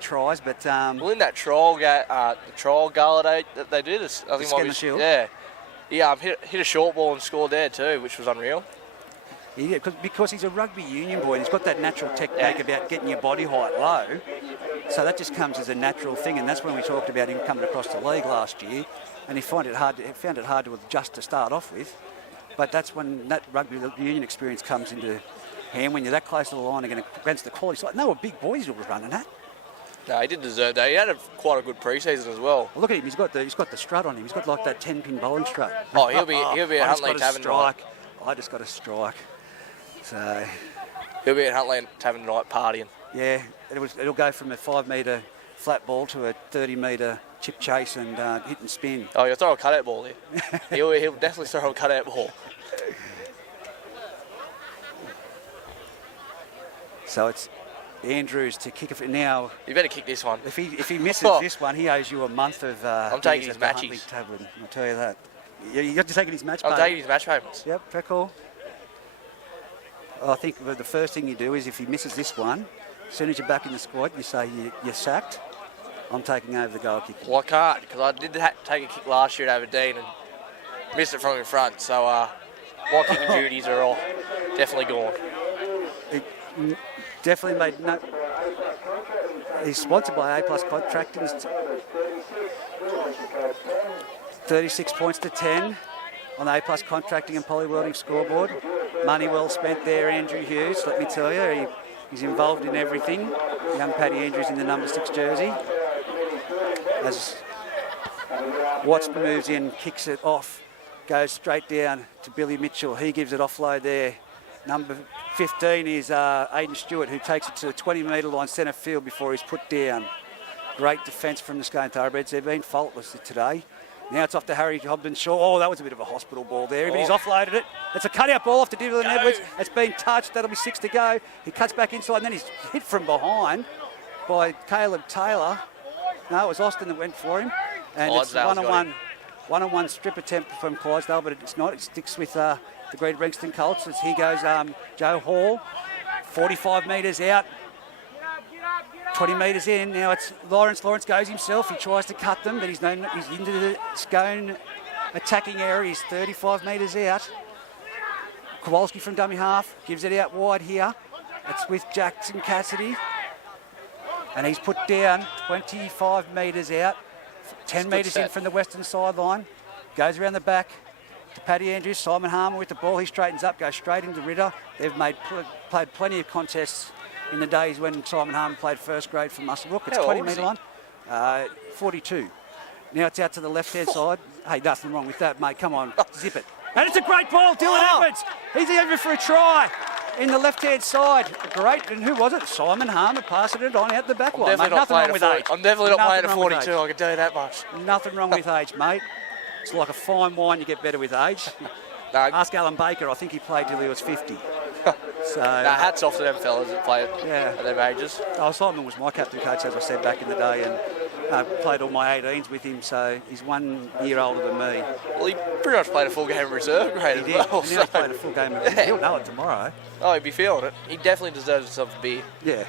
tries, but well, in that trial gala that they did, I think might be Shield. Yeah, hit a short ball and scored there too, which was unreal. Yeah, because he's a rugby union boy and he's got that natural technique about getting your body height low. So that just comes as a natural thing, and that's when we talked about him coming across the league last year, and he found it hard to adjust to start off with. But that's when that rugby union experience comes into hand, when you're that close to the line against the quality side. And they were big boys who were running that. No, he did deserve that. He had quite a good pre-season as well. Look at him. He's got the strut on him. He's got like that 10-pin bowling strut. Oh, he'll be at Huntley Tavern tonight. I just got a strike. So he'll be at Huntley Tavern tonight partying. Yeah, it'll go from a 5-metre flat ball to a 30-metre chip chase and hit and spin. Oh, you'll throw a cutout ball there. he'll definitely throw a cutout ball. So it's Andrews to kick it now. You better kick this one. If he misses this one, he owes you a month of. I'm taking his matches. I'll tell you that. You're taking his match. I'm taking his match payments. Yep, fair call. I think the first thing you do is if he misses this one, as soon as you're back in the squad, you say you're sacked. I'm taking over the goal kick. Well, I can't, because I did take a kick last year at Aberdeen and missed it from in front. So my kicking duties are all definitely gone. Definitely made no. He's sponsored by A+ Contracting. 36 points to 10 on the A+ Contracting and Polywording scoreboard. Money well spent there, Andrew Hughes. Let me tell you, he's involved in everything. Young Paddy Andrews in the number 6 jersey. As Watts moves in, kicks it off, goes straight down to Billy Mitchell. He gives it offload there. Number 15 is Aidan Stewart, who takes it to the 20-metre line centre field before he's put down. Great defence from the Scone Thoroughbreds. They've been faultless today. Now it's off to Harry Hobden Shaw. Oh, that was a bit of a hospital ball there, but he's offloaded it. It's a cut-out ball off to Dylan Edwards. It's been touched. That'll be 6 to go. He cuts back inside, and then he's hit from behind by Caleb Taylor. No, it was Austin that went for him. And it's one-on-one strip attempt from Clydesdale, but it's not. It sticks with the Greta Branxton Colts as he goes Joe Hall. 45 metres out. 20 metres in. Now it's Lawrence. Lawrence goes himself. He tries to cut them, but he's into the Scone attacking area. He's 35 metres out. Kowalski from dummy half gives it out wide here. It's with Jackson Cassidy. And he's put down 25 metres out. 10 metres in from the western sideline. Goes around the back to Paddy Andrews. Simon Harmer with the ball. He straightens up, goes straight into Ritter. They've played plenty of contests in the days when Simon Harmer played first grade for Muswellbrook. It's 20 metre line. 42. Now it's out to the left-hand side. Hey, nothing wrong with that, mate. Come on, zip it. And it's a great ball, Dylan Edwards. He's over for a try in the left-hand side. Great. And who was it? Simon Harmer passing it on out the back line. Nothing wrong with age. I'm definitely not playing at 42, I can tell you that much. Nothing wrong with age, mate. It's like a fine wine, you get better with age. Ask Alan Baker, I think he played till he was 50. So, hats off to them fellas that play at their ages. Oh, Simon was my captain coach, as I said, back in the day, and played all my 18s with him, so he's 1 year older than me. Well, he pretty much played a full game of reserve grade as well. He now played a full game of reserve. He'll know it tomorrow. Oh, he'd be feeling it. He definitely deserves himself a beer. Yeah.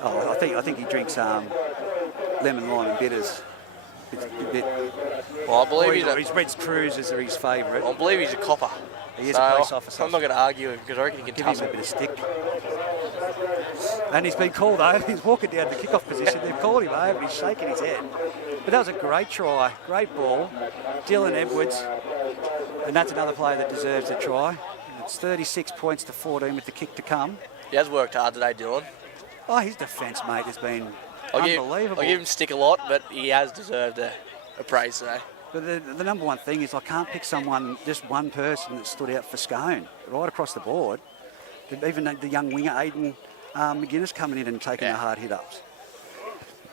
Oh, I think he drinks lemon, lime and bitters. It's a bit. Well, I believe his Red's Cruisers are his favourite. I believe he's a copper. He is a police officer. I'm not going to argue him because I reckon he can give him a bit of stick. And he's been called over. He's walking down the kick-off position. They've called him over. He's shaking his head. But that was a great try. Great ball. Dylan Edwards. And that's another player that deserves a try. It's 36 points to 14 with the kick to come. He has worked hard today, Dylan. Oh, his defence, mate, has been unbelievable. I'll give him stick a lot, but he has deserved a praise today. But the number one thing is I can't pick just one person that stood out for Scone right across the board. Even the young winger, Aiden McGuinness, coming in and taking the hard hit-ups.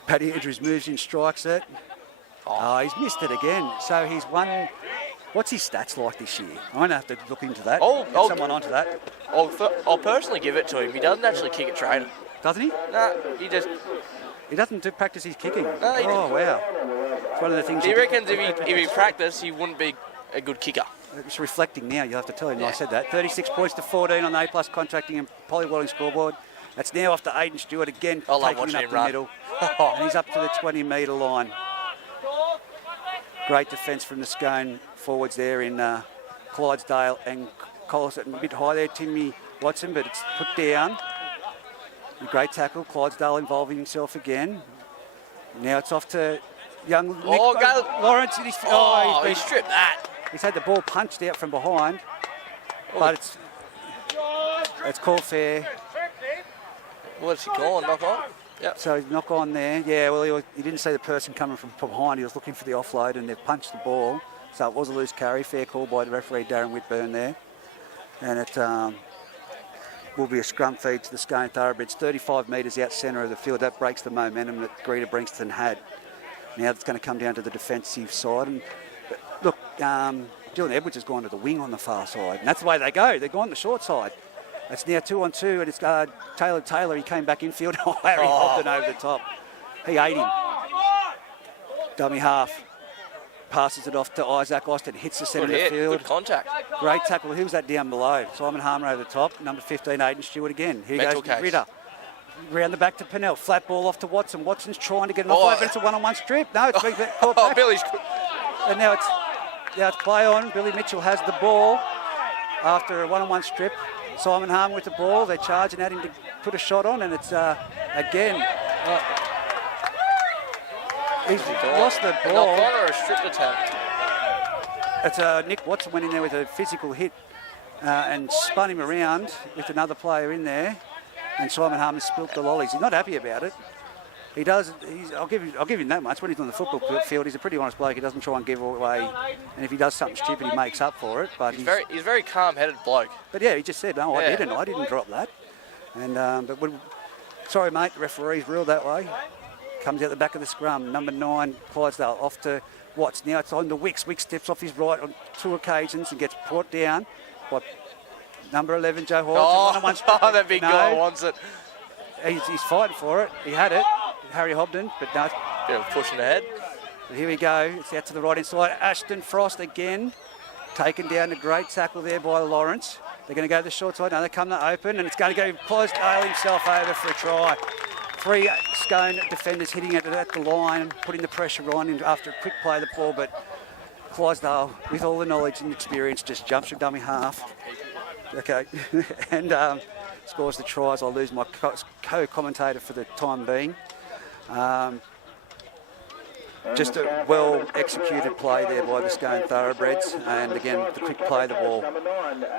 Paddy Andrews moves in, strikes it. Oh, he's missed it again. So he's won. What's his stats like this year? I'm going to have to look into that. Get someone onto that. I'll personally give it to him. He doesn't actually kick at training. Doesn't he? No, he just... He doesn't practice his kicking. No, wow. It's one of the things he reckons if he practiced, he wouldn't be a good kicker. It's reflecting now, you'll have to tell him I said that. 36 points to 14 on the A+ contracting and polywalling scoreboard. That's now off to Aiden Stewart again, taking him up the middle. And he's up to the 20 metre line. Great defence from the Scone forwards there in Clydesdale and Colliston. A bit high there, Timmy Watson, but it's put down. Great tackle, Clydesdale involving himself again. Now it's off to young Nick Lawrence. He stripped that. He's had the ball punched out from behind, but it's called fair. What's he calling? Knock on? Yep. So knock on there. Yeah, well, he didn't see the person coming from behind. He was looking for the offload, and they've punched the ball. So it was a loose carry. Fair call by the referee, Darren Whitburn there. And it will be a scrum feed to the Scone Thoroughbreds. 35 metres out centre of the field. That breaks the momentum that Greta Branxton had. Now it's going to come down to the defensive side. And look, Dylan Edwards has gone to the wing on the far side. And that's the way they go. They've gone to the short side. It's now 2-on-2, and it's Taylor. He came back infield. Harry Hobden over the top. He ate him. Dummy half. Passes it off to Isaac Austin. Hits the centre of the field. Good contact. Great tackle. Who was that down below? Simon Harmer over the top. Number 15, Aiden Stewart again. Here goes Ritter. Round the back to Pennell. Flat ball off to Watson. Watson's trying to get an offload, but it's a one-on-one strip. No, it's been caught back. Billy's... And now it's play on. Billy Mitchell has the ball after a one-on-one strip. Simon Harmer with the ball. They're charging at him to put a shot on, and it's again. He's lost the ball. Knock on or a strip attempt? It's Nick Watson went in there with a physical hit and spun him around with another player in there, and Simon Harmer spilt the lollies. He's not happy about it. He does. I'll give him that much. When he's on the football field, he's a pretty honest bloke. He doesn't try and give away, and if he does something stupid, he makes up for it. But he's a very calm-headed bloke. But yeah, he just said, "No, I didn't drop that." And sorry, mate, the referee's ruled that way. Comes out the back of the scrum. Number 9, Clydesdale, off to Watts. Now it's on to Wicks. Wicks steps off his right on 2 occasions and gets brought down by number 11, Joe Hall. That big guy wants it. He's fighting for it. He had it, Harry Hobden, but no. Bit of pushing ahead. But here we go. It's out to the right-hand side. Ashton Frost again. Taken down. A great tackle there by Lawrence. They're going to go to the short side. No, they come to open, and it's going to go Clydesdale himself over for a try. 3 Scone defenders hitting it at the line, putting the pressure on him after a quick play of the ball, but Clydesdale, with all the knowledge and experience, just jumps from dummy half. Okay, and scores the tries. I'll lose my co-commentator for the time being. Just a well-executed play there by the Scone Thoroughbreds, and again, the quick play of the ball,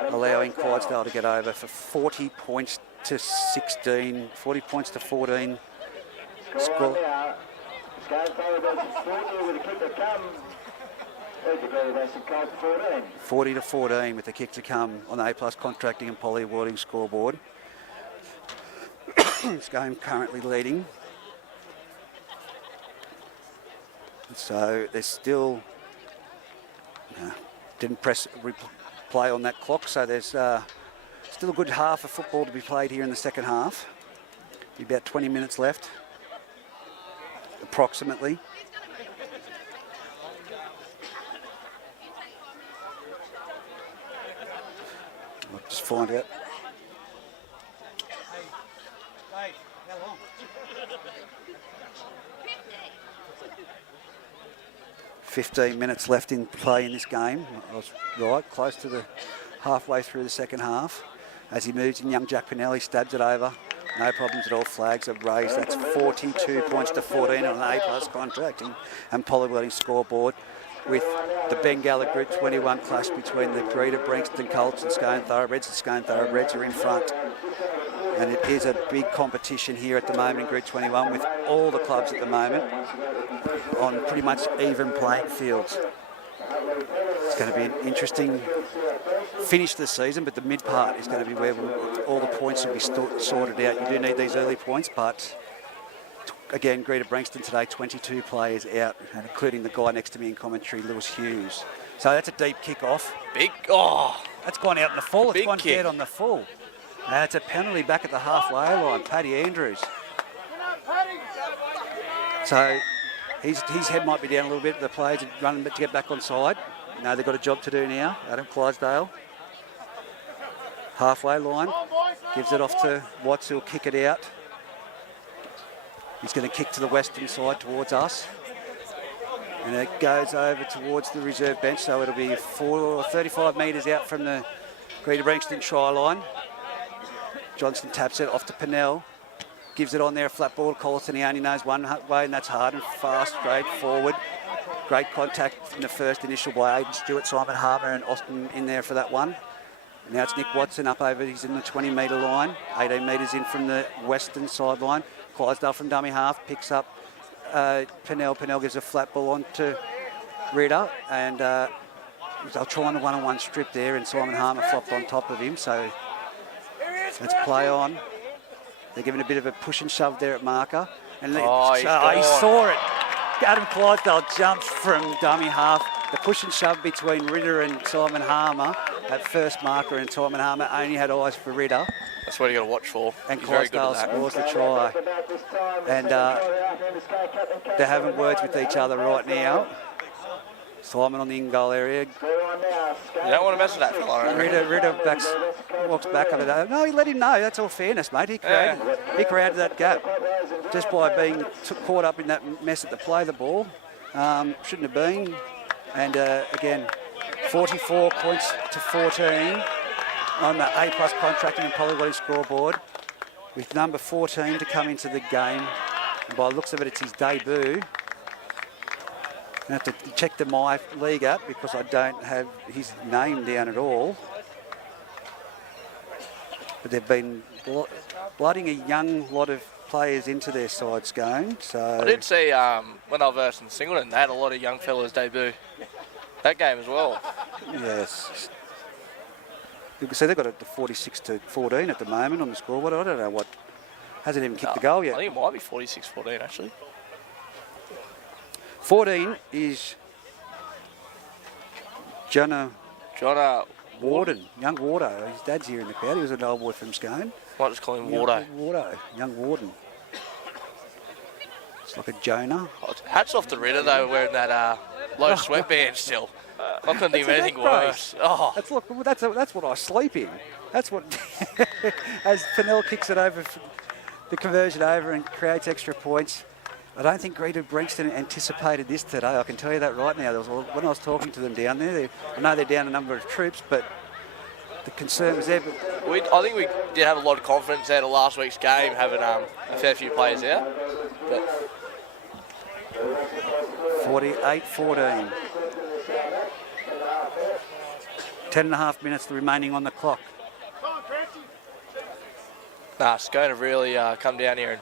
allowing Clydesdale to get over for 40 points to 16, 40 points to 14. Score. 40 to 14 with the kick to come on the A+ Contracting and Poly Awarding scoreboard. Scone currently leading. So there's still, didn't press replay on that clock, so there's still a good half of football to be played here in the second half. Be about 20 minutes left, approximately. I'll just find out. 15 minutes left in play in this game. I was right, close to the halfway through the second half. As he moves in, young Jack Pinelli stabs it over. No problems at all. Flags are raised. That's 42 points to 14 on an A+ Contracting and Polywelding scoreboard, with the Bengalla Group 21 clash between the Greta Branxton Colts and Scone Thoroughbreds. The Scone Thoroughbreds are in front. And it is a big competition here at the moment in Group 21, with all the clubs at the moment on pretty much even playing fields. It's going to be an interesting finish to the season, but the mid part is going to be where all the points will be sorted out. You do need these early points, but again, Greta Branxton today, 22 players out, and including the guy next to me in commentary, Lewis Hughes. So that's a deep kick-off. That's gone out in the full. It's gone dead on the full. And it's a penalty back at the halfway line, Paddy Andrews. So his head might be down a little bit. The players are running to get back on side. No, they've got a job to do now. Adam Clydesdale. Halfway line. Gives it off to Watts, who'll kick it out. He's going to kick to the western side towards us. And it goes over towards the reserve bench, so it'll be 35 metres out from the Greta Branxton try line. Johnson taps it off to Pennell. Gives it on there, a flat ball to Colliston. He only knows one way, and that's hard and fast, straight forward. Great contact in the first initial by Aiden Stewart, Simon Harmer and Austin in there for that one. Now it's Nick Watson up over, he's in the 20-metre line. 18 metres in from the western sideline. Clydesdale from dummy half, picks up Pennell. Pennell gives a flat ball on to Ritter, and they'll try on a one-on-one strip there, and Simon Harmer flopped on top of him, so let's play on. They're giving a bit of a push and shove there at marker. And he saw it. Adam Clydesdale jumps from dummy half. The push and shove between Ritter and Simon Harmer at first marker, and Simon Harmer only had eyes for Ritter. That's what you got to watch for. And Clydesdale scores the try. And they're having words with each other right now. Simon on the in-goal area. You don't want to mess with that fella. Ritter walks back over there. No, he let him know. That's all fairness, mate. He created that gap just by being caught up in that mess at the play of the ball. Shouldn't have been. And again, 44 points to 14 on the A+ Contracting and Polywelding scoreboard, with number 14 to come into the game. And by the looks of it, it's his debut. I have to check the My League app because I don't have his name down at all. But they've been blooding a young lot of players into their side, Scone. So I did see when I was versing Singleton, they had a lot of young fellas debut that game as well. Yes. You can see they've got it to 46 to 14 at the moment on the scoreboard. I don't know what. Hasn't even kicked the goal yet. I think it might be 46-14 actually. 14 is Jonah Warden, young Wardo. His dad's here in the crowd. He was an old boy from Scone. Might just call him Wardo. Young Warden. It's like a Jonah. Hats off to Ritter though, wearing that Low sweatband still. I couldn't think of anything worse. Oh. That's what I sleep in. That's what, as Fennell kicks it over, the conversion over and creates extra points. I don't think Greta Branxton anticipated this today. I can tell you that right now. When I was talking to them down there, I know they're down a number of troops, but the concern was there. But I think we did have a lot of confidence out of last week's game, having a fair few players out. But 48-14. 10.5 minutes remaining on the clock. Scone have really come down here and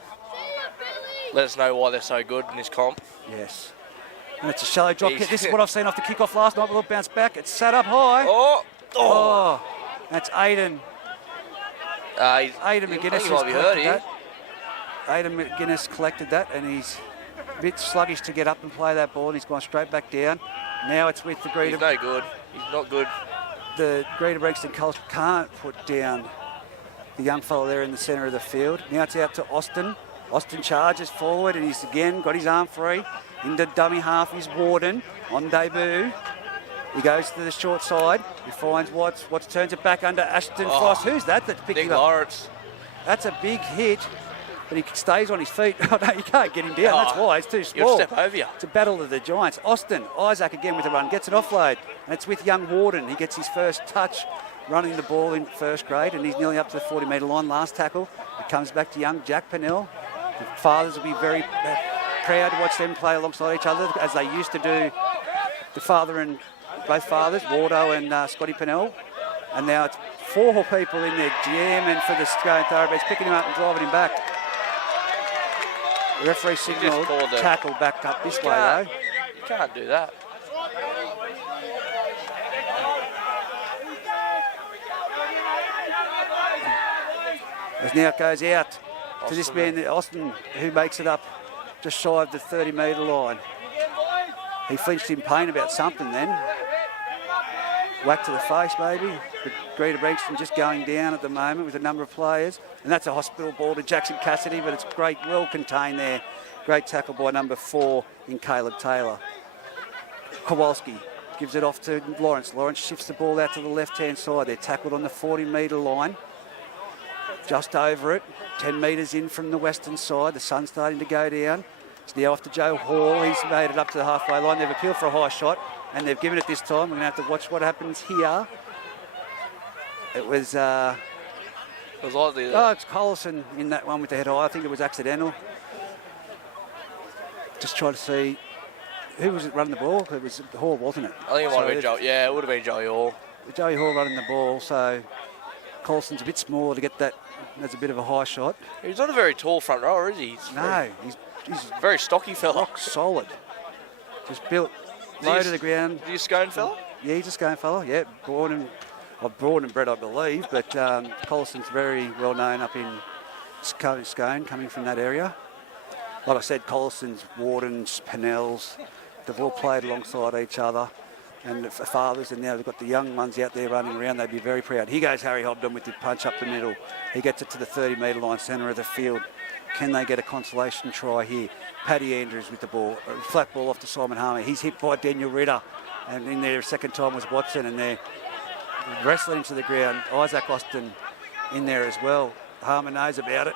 let us know why they're so good in this comp. Yes. And it's a shallow drop kick. This is what I've seen off the kick-off last night. We'll bounce back. It's sat up high. Oh. That's Aiden. Aiden McGuinness has collected that. Aiden McGuinness collected that, and he's a bit sluggish to get up and play that ball, and he's gone straight back down. Now it's with the Greta. He's no good. He's not good. The Greta Branxton Colts can't put down the young fellow there in the centre of the field. Now it's out to Austin. Austin charges forward, and he's again got his arm free. Into dummy half is Warden on debut. He goes to the short side. He finds Watts. Watts turns it back under Ashton Frost. Who's that that's picking Nick up? Lawrence. That's a big hit, but he stays on his feet. Oh, no, you can't get him down. That's why. It's too small. He'll step over you. It's a battle of the giants. Austin, Isaac again with a run. Gets an offload, and it's with young Warden. He gets his first touch running the ball in first grade, and he's nearly up to the 40-metre line. Last tackle. It comes back to young Jack Pennell. The fathers will be very proud to watch them play alongside each other, as they used to do. The father and both fathers, Wardo and Scotty Pennell. And now it's 4 people in there jamming for the Scone Thoroughbreds, picking him up and driving him back. The referee signalled tackle back up this way, though. You can't do that. As now it goes out to this man, Austin, who makes it up just shy of the 30-metre line. He flinched in pain about something then. Whack to the face, maybe. But Greta Branxton just going down at the moment with a number of players. And that's a hospital ball to Jackson Cassidy, but it's great, well contained there. Great tackle by number 4 in Caleb Taylor. Kowalski gives it off to Lawrence. Lawrence shifts the ball out to the left-hand side. They're tackled on the 40-metre line. Just over it, 10 metres in from the western side. The sun's starting to go down. It's now off to Joe Hall. He's made it up to the halfway line. They've appealed for a high shot, and they've given it this time. We're going to have to watch what happens here. It was... it's Collison in that one with the head high. I think it was accidental. Just trying to see who was it running the ball. It was Hall, wasn't it? I think it might have been Joey. Yeah, it would have been Joey Hall. Joey Hall running the ball, so Colson's a bit small to get that. That's a bit of a high shot. He's not a very tall front rower, is he? He's a very stocky fella. Rock solid. Just built low to the ground. Is he a Scone fella? Yeah, he's a Scone fella. Yeah, born and bred, I believe. But Collison's very well known up in Scone, coming from that area. Like I said, Collison's, Wardens, Pennells, they've all played alongside each other. And the fathers, and now they've got the young ones out there running around. They'd be very proud. Here goes Harry Hobden with the punch up the middle. He gets it to the 30-metre line, centre of the field. Can they get a consolation try here? Paddy Andrews with the ball. A flat ball off to Simon Harmey. He's hit by Daniel Ritter. And in there, second time was Watson. And they're wrestling into the ground. Isaac Austin in there as well. Harmon knows about it.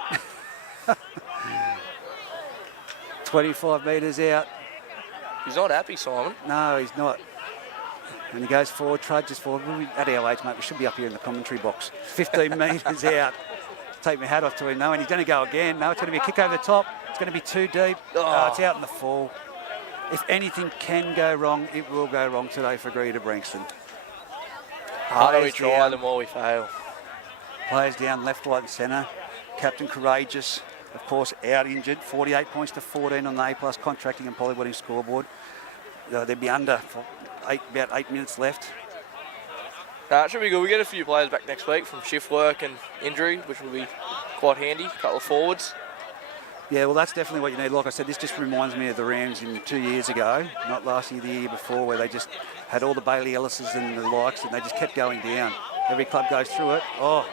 25 metres out. He's not happy, Simon. No, he's not. And he goes forward, trudges forward. At our age, mate, we should be up here in the commentary box. 15 metres out. Take my hat off to him, though, and he's going to go again. No, it's going to be a kick over the top. It's going to be too deep. Oh, it's out in the fall. If anything can go wrong, it will go wrong today for Greta Branxton. Harder we try, the more we fail. Players down left, right and centre. Captain Courageous, of course, out injured. 48 points to 14 on the A+ contracting and polyboarding scoreboard. They'd be under for about 8 minutes left. It should be good. We get a few players back next week from shift work and injury, which will be quite handy. A couple of forwards. Yeah, well, that's definitely what you need. Like I said, this just reminds me of the Rams in 2 years ago, not last year, the year before, where they just had all the Bailey Ellises and the likes, and they just kept going down. Every club goes through it. Oh,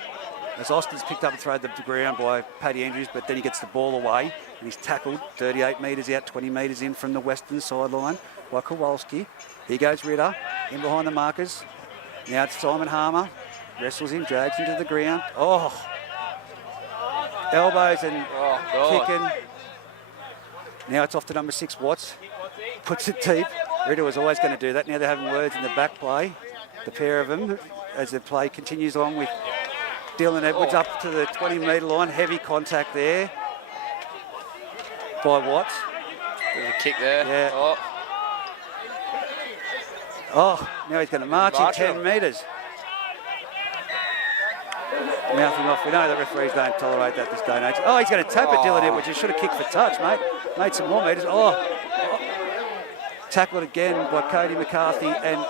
as Austin's picked up and thrown to the ground by Paddy Andrews, but then he gets the ball away and he's tackled 38 metres out, 20 metres in from the western sideline by Kowalski. Here goes Ritter, in behind the markers. Now it's Simon Harmer, wrestles him, drags him to the ground. Oh, elbows and kicking. Now it's off to number 6, Watts. Puts it deep. Ritter was always going to do that. Now they're having words in the back play, the pair of them, as the play continues on with Dylan Edwards up to the 20-metre line. Heavy contact there by Watts. There's a kick there. Yeah. Oh, now he's going to march in 10 metres. Mouthing off. We know the referees don't tolerate that this day and age. Oh, he's going to tap it, Dylan Edwards. You should have kicked for touch, mate. Made some more metres. Tackled again by Cody McCarthy and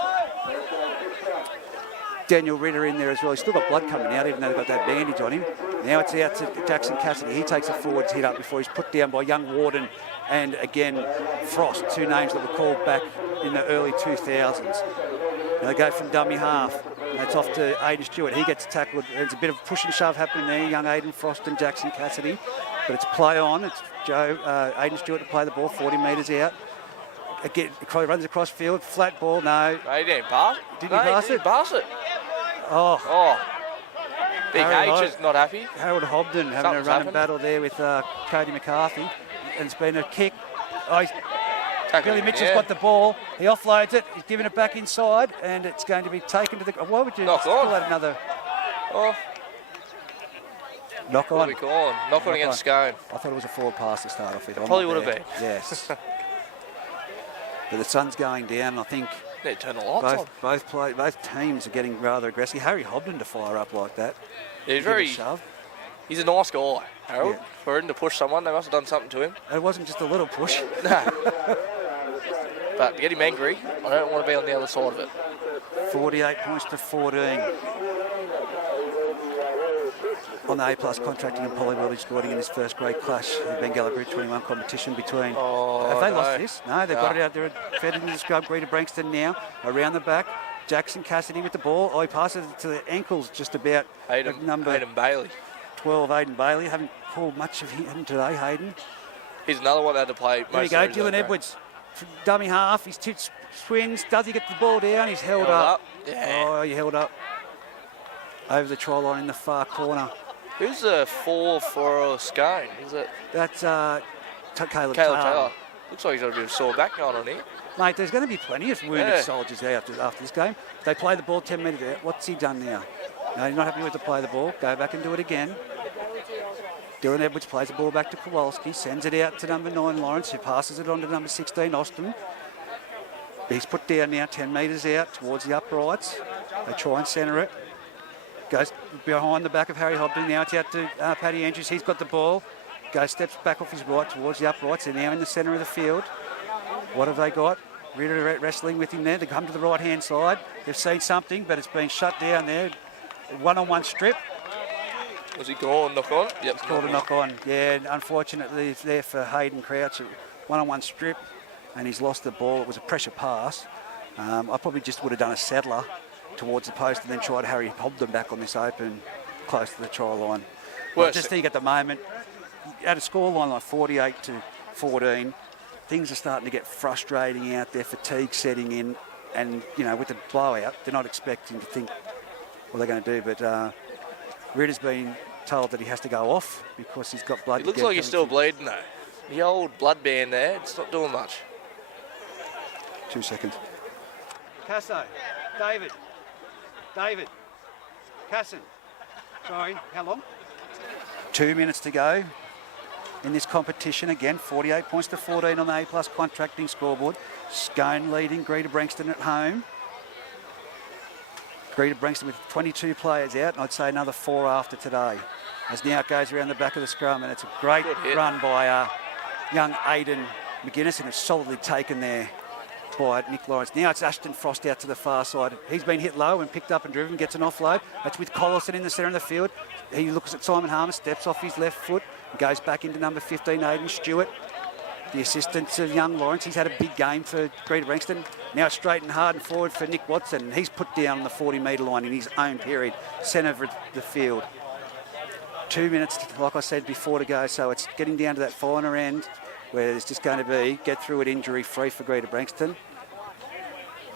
Daniel Ritter in there as well. He's still got blood coming out, even though they've got that bandage on him. Now it's out to Jackson Cassidy. He takes a forwards hit up before he's put down by young Warden and again Frost, 2 names that were called back in the early 2000s. Now they go from dummy half. That's off to Aidan Stewart. He gets tackled. There's a bit of push and shove happening there. Young Aidan Frost and Jackson Cassidy. But it's play on. It's Aidan Stewart to play the ball 40 metres out. Again, runs across field. Flat ball. No. No, he didn't pass. Didn't he pass it? Didn't pass it. Oh. Big H is not happy. Harold Hobden having Something's a running happened. battle there with Cody McCarthy. And it's been a kick. Oh, Billy Mitchell's got the ball. He offloads it. He's giving it back inside, and it's going to be taken to the. Why would you Knock call on. that another knock What on? are we calling? Knock on against Scone. I thought it was a forward pass to start off with. Probably would have been. Yes. But the sun's going down, and I think They turn the lights on. both teams are getting rather aggressive. Harry Hobden to fire up like that. Yeah, Give it a shove. he's a nice guy, Harold. Yeah. For him to push someone, they must have done something to him. It wasn't just a little push. No. But to get him angry, I don't want to be on the other side of it. 48 points to 14. On the A-plus contracting and Polyworld, he's scoring in his first grade clash, the Bengalla Group 21 competition between... Have they lost this? No, they've got it out there. Fed into the scrub. Greta Branxton now, around the back. Jackson Cassidy with the ball. Oh, he passes it to the ankles just about. Hayden Bailey. 12, Hayden Bailey. Haven't called much of him today, Hayden. He's another one that had to play most There we go, of the Dylan Edwards. Dummy half, his tits swings. Does he get the ball down? He's held up. Yeah. Oh, he held up. Over the try line in the far corner. Who's the 4 for Scone? Is it That's Caleb Taylor? Taylor. Looks like he's got a bit of sore back going on here. Mate, there's going to be plenty of wounded soldiers there after this game. They play the ball 10 metres out. What's he done now? No, he's not happy with the play the ball. Go back and do it again. Dylan Edwards plays the ball back to Kowalski, sends it out to number 9, Lawrence, who passes it on to number 16, Austin. He's put down now 10 metres out towards the uprights. They try and centre it. Goes behind the back of Harry Hobden. Now it's out to Paddy Andrews. He's got the ball. Steps back off his right towards the uprights. They're now in the centre of the field. What have they got? Ritter wrestling with him there. They come to the right-hand side. They've seen something, but it's been shut down there. One-on-one strip. Was he called knock on? Yep. It's called a knock on. Yeah, unfortunately it's there for Hayden Crouch. One-on-one strip, and he's lost the ball. It was a pressure pass. I probably just would have done a saddler towards the post and then tried Harry Hobden back on this open close to the try line. Well, I just think at the moment, at a scoreline like 48 to 14, things are starting to get frustrating out there, fatigue setting in, and, you know, with the blowout, they're not expecting to think what they're going to do, but Ritter's been told that he has to go off because he's got blood. It looks like he's still bleeding, though. The old blood band there, it's not doing much. 2 seconds. Casso, David, Casson. Sorry, how long? 2 minutes to go in this competition. Again, 48 points to 14 on the A-plus contracting scoreboard. Scone leading Greta Branxton at home. Greta Branxton with 22 players out, and I'd say another 4 after today. As now it goes around the back of the scrum, and it's a great run by young Aidan McGuinness, and it's solidly taken there by Nick Lawrence. Now it's Ashton Frost out to the far side. He's been hit low and picked up and driven, gets an offload. That's with Collison in the centre of the field. He looks at Simon Harmer, steps off his left foot, and goes back into number 15, Aidan Stewart. The assistance of young Lawrence. He's had a big game for Greta Branxton. Now straight and hard and forward for Nick Watson. He's put down on the 40-metre line in his own period, centre of the field. 2 minutes, like I said before, to go. So it's getting down to that final end where there's just going to be get through it injury free for Greta Branxton.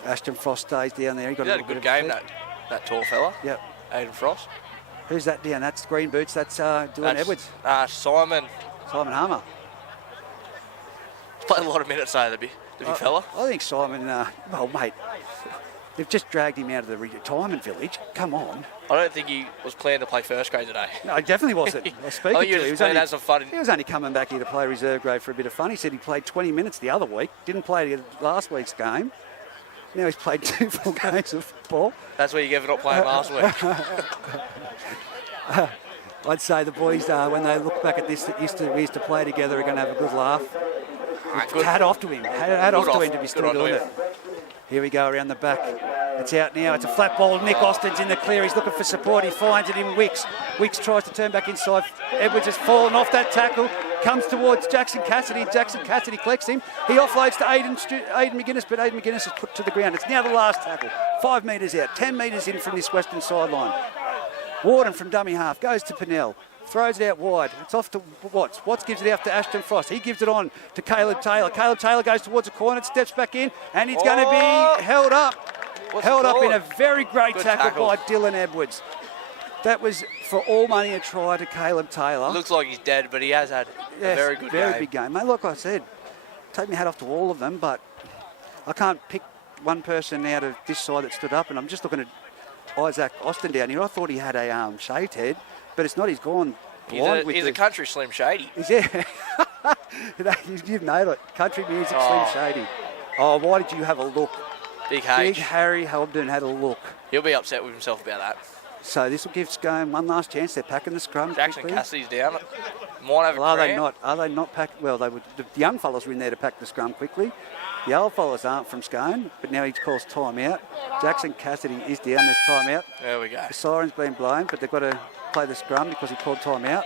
Ashton Frost stays down there. He had a good game, that tall fella. Yep. Aiden Frost. Who's that down? That's Green Boots. That's Dylan Edwards. Simon Harmer. He's played a lot of minutes, though, the big fella. I think Simon, well, mate, they've just dragged him out of the retirement village. Come on. I don't think he was planning to play first grade today. No, he definitely wasn't. I was speaking I think to he him. was playing as some fun. He was only coming back here to play reserve grade for a bit of fun. He said he played 20 minutes the other week. Didn't play last week's game. Now he's played 2 full games of football. That's where you gave it up playing last week. I'd say the boys, when they look back at this, that we used to play together, are going to have a good laugh. Hat off to him. Hat off to him to be still doing it. Here we go around the back. It's out now. It's a flat ball. Nick Austin's in the clear. He's looking for support. He finds it in Wicks. Wicks tries to turn back inside. Edwards has fallen off that tackle. Comes towards Jackson Cassidy. Jackson Cassidy collects him. He offloads to Aiden McGuinness, but Aiden McGuinness is put to the ground. It's now the last tackle. 5 metres out. 10 metres in from this western sideline. Warden from dummy half goes to Pennell. Throws it out wide. It's off to Watts. Watts gives it out to Ashton Frost. He gives it on to Caleb Taylor. Caleb Taylor goes towards the corner, steps back in, and he's going to be held up. Held up in a very great tackle by Dylan Edwards. That was for all money a try to Caleb Taylor. Looks like he's dead, but he has had a very good game. Very big game. Mate, like I said, take my hat off to all of them, but I can't pick one person out of this side that stood up, and I'm just looking at Isaac Austin down here. I thought he had a shaved head, but it's not. He's gone blind. He's a country Slim Shady. Yeah. You've nailed it. Country music, Slim Shady. Oh, why did you have a look? Big Harry Hobden had a look. He'll be upset with himself about that. So this will give Scone one last chance. They're packing the scrum. Jackson quickly. Cassidy's down. Might have Are they not? Are they not packed? Well, they would. The young fellas were in there to pack the scrum quickly. The old fellas aren't from Scone, but now he calls time out. Jackson Cassidy is down. There's time out. There we go. The siren's been blown, but they've got to play the scrum because he called time out.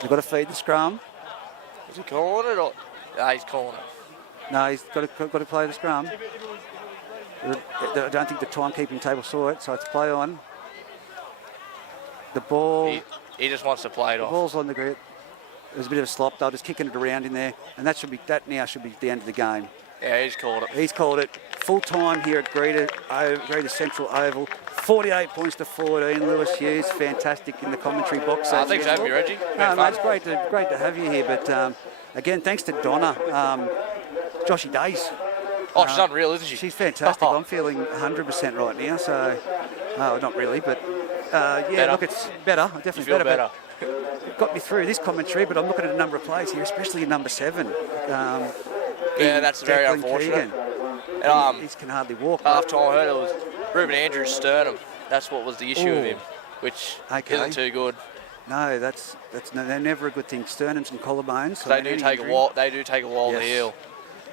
They've got to feed the scrum. Is he calling it or? No, he's calling it. No, he's got to play the scrum. I don't think the timekeeping table saw it, so it's play on. The ball. He just wants to play it off. The ball's on the grid. There's a bit of a slop. They're just kicking it around in there, and that now should be the end of the game. Yeah, he's called it. He's called it. Full time here at Greta Central Oval. 48 points to 14. Lewis Hughes, fantastic in the commentary box. Thanks for having me, Reggie. No, mate, it's great to have you here. But again, thanks to Donna, Joshy Days. Oh, she's unreal, isn't she? She's fantastic. I'm feeling 100% right now. So, not really, but better. Look, it's better. Definitely better. It got me through this commentary, but I'm looking at a number of players here, especially in number 7. Yeah, that's very unfortunate. He can hardly walk. Half time, I heard it was Ruben Andrews' sternum. That's what was the issue with him, which isn't too good. No, they're never a good thing. Sternums and collarbones. They do take a while. They do take a while to heal.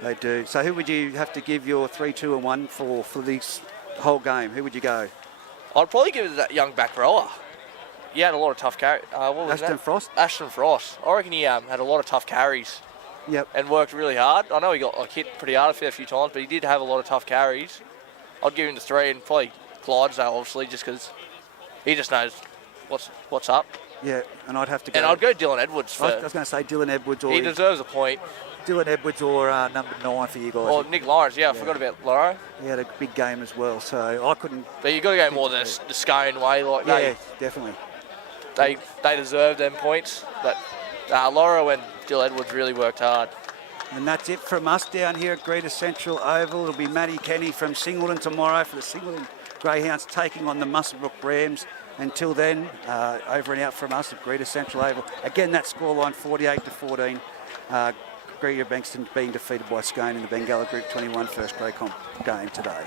They do. So who would you have to give your 3, 2 and 1 for this whole game? Who would you go? I'd probably give it to that young back rower. He had a lot of tough carries. Ashton Frost? Ashton Frost. I reckon he had a lot of tough carries. Yep. And worked really hard. I know he got hit pretty hard a fair few times, but he did have a lot of tough carries. I'd give him the 3 and probably Clydesdale, obviously, just because he just knows what's up. Yeah, and I'd have to go. And I'd go Dylan Edwards. I was going to say Dylan Edwards. He deserves a point. Dylan Edwards or number 9 for you guys. Or Nick Lawrence, I forgot about Lawrence. He had a big game as well, so I couldn't. But you've got to go more than the Scone way. Definitely. They deserve them points. But Laura and Dylan Edwards really worked hard. And that's it from us down here at Greta Central Oval. It'll be Matty Kenny from Singleton tomorrow for the Singleton Greyhounds taking on the Muswellbrook Rams. Until then, over and out from us at Greta Central Oval. Again, that scoreline 48-14. Greta Branxton being defeated by Scone in the Bengalla Group 21 first grade comp game today.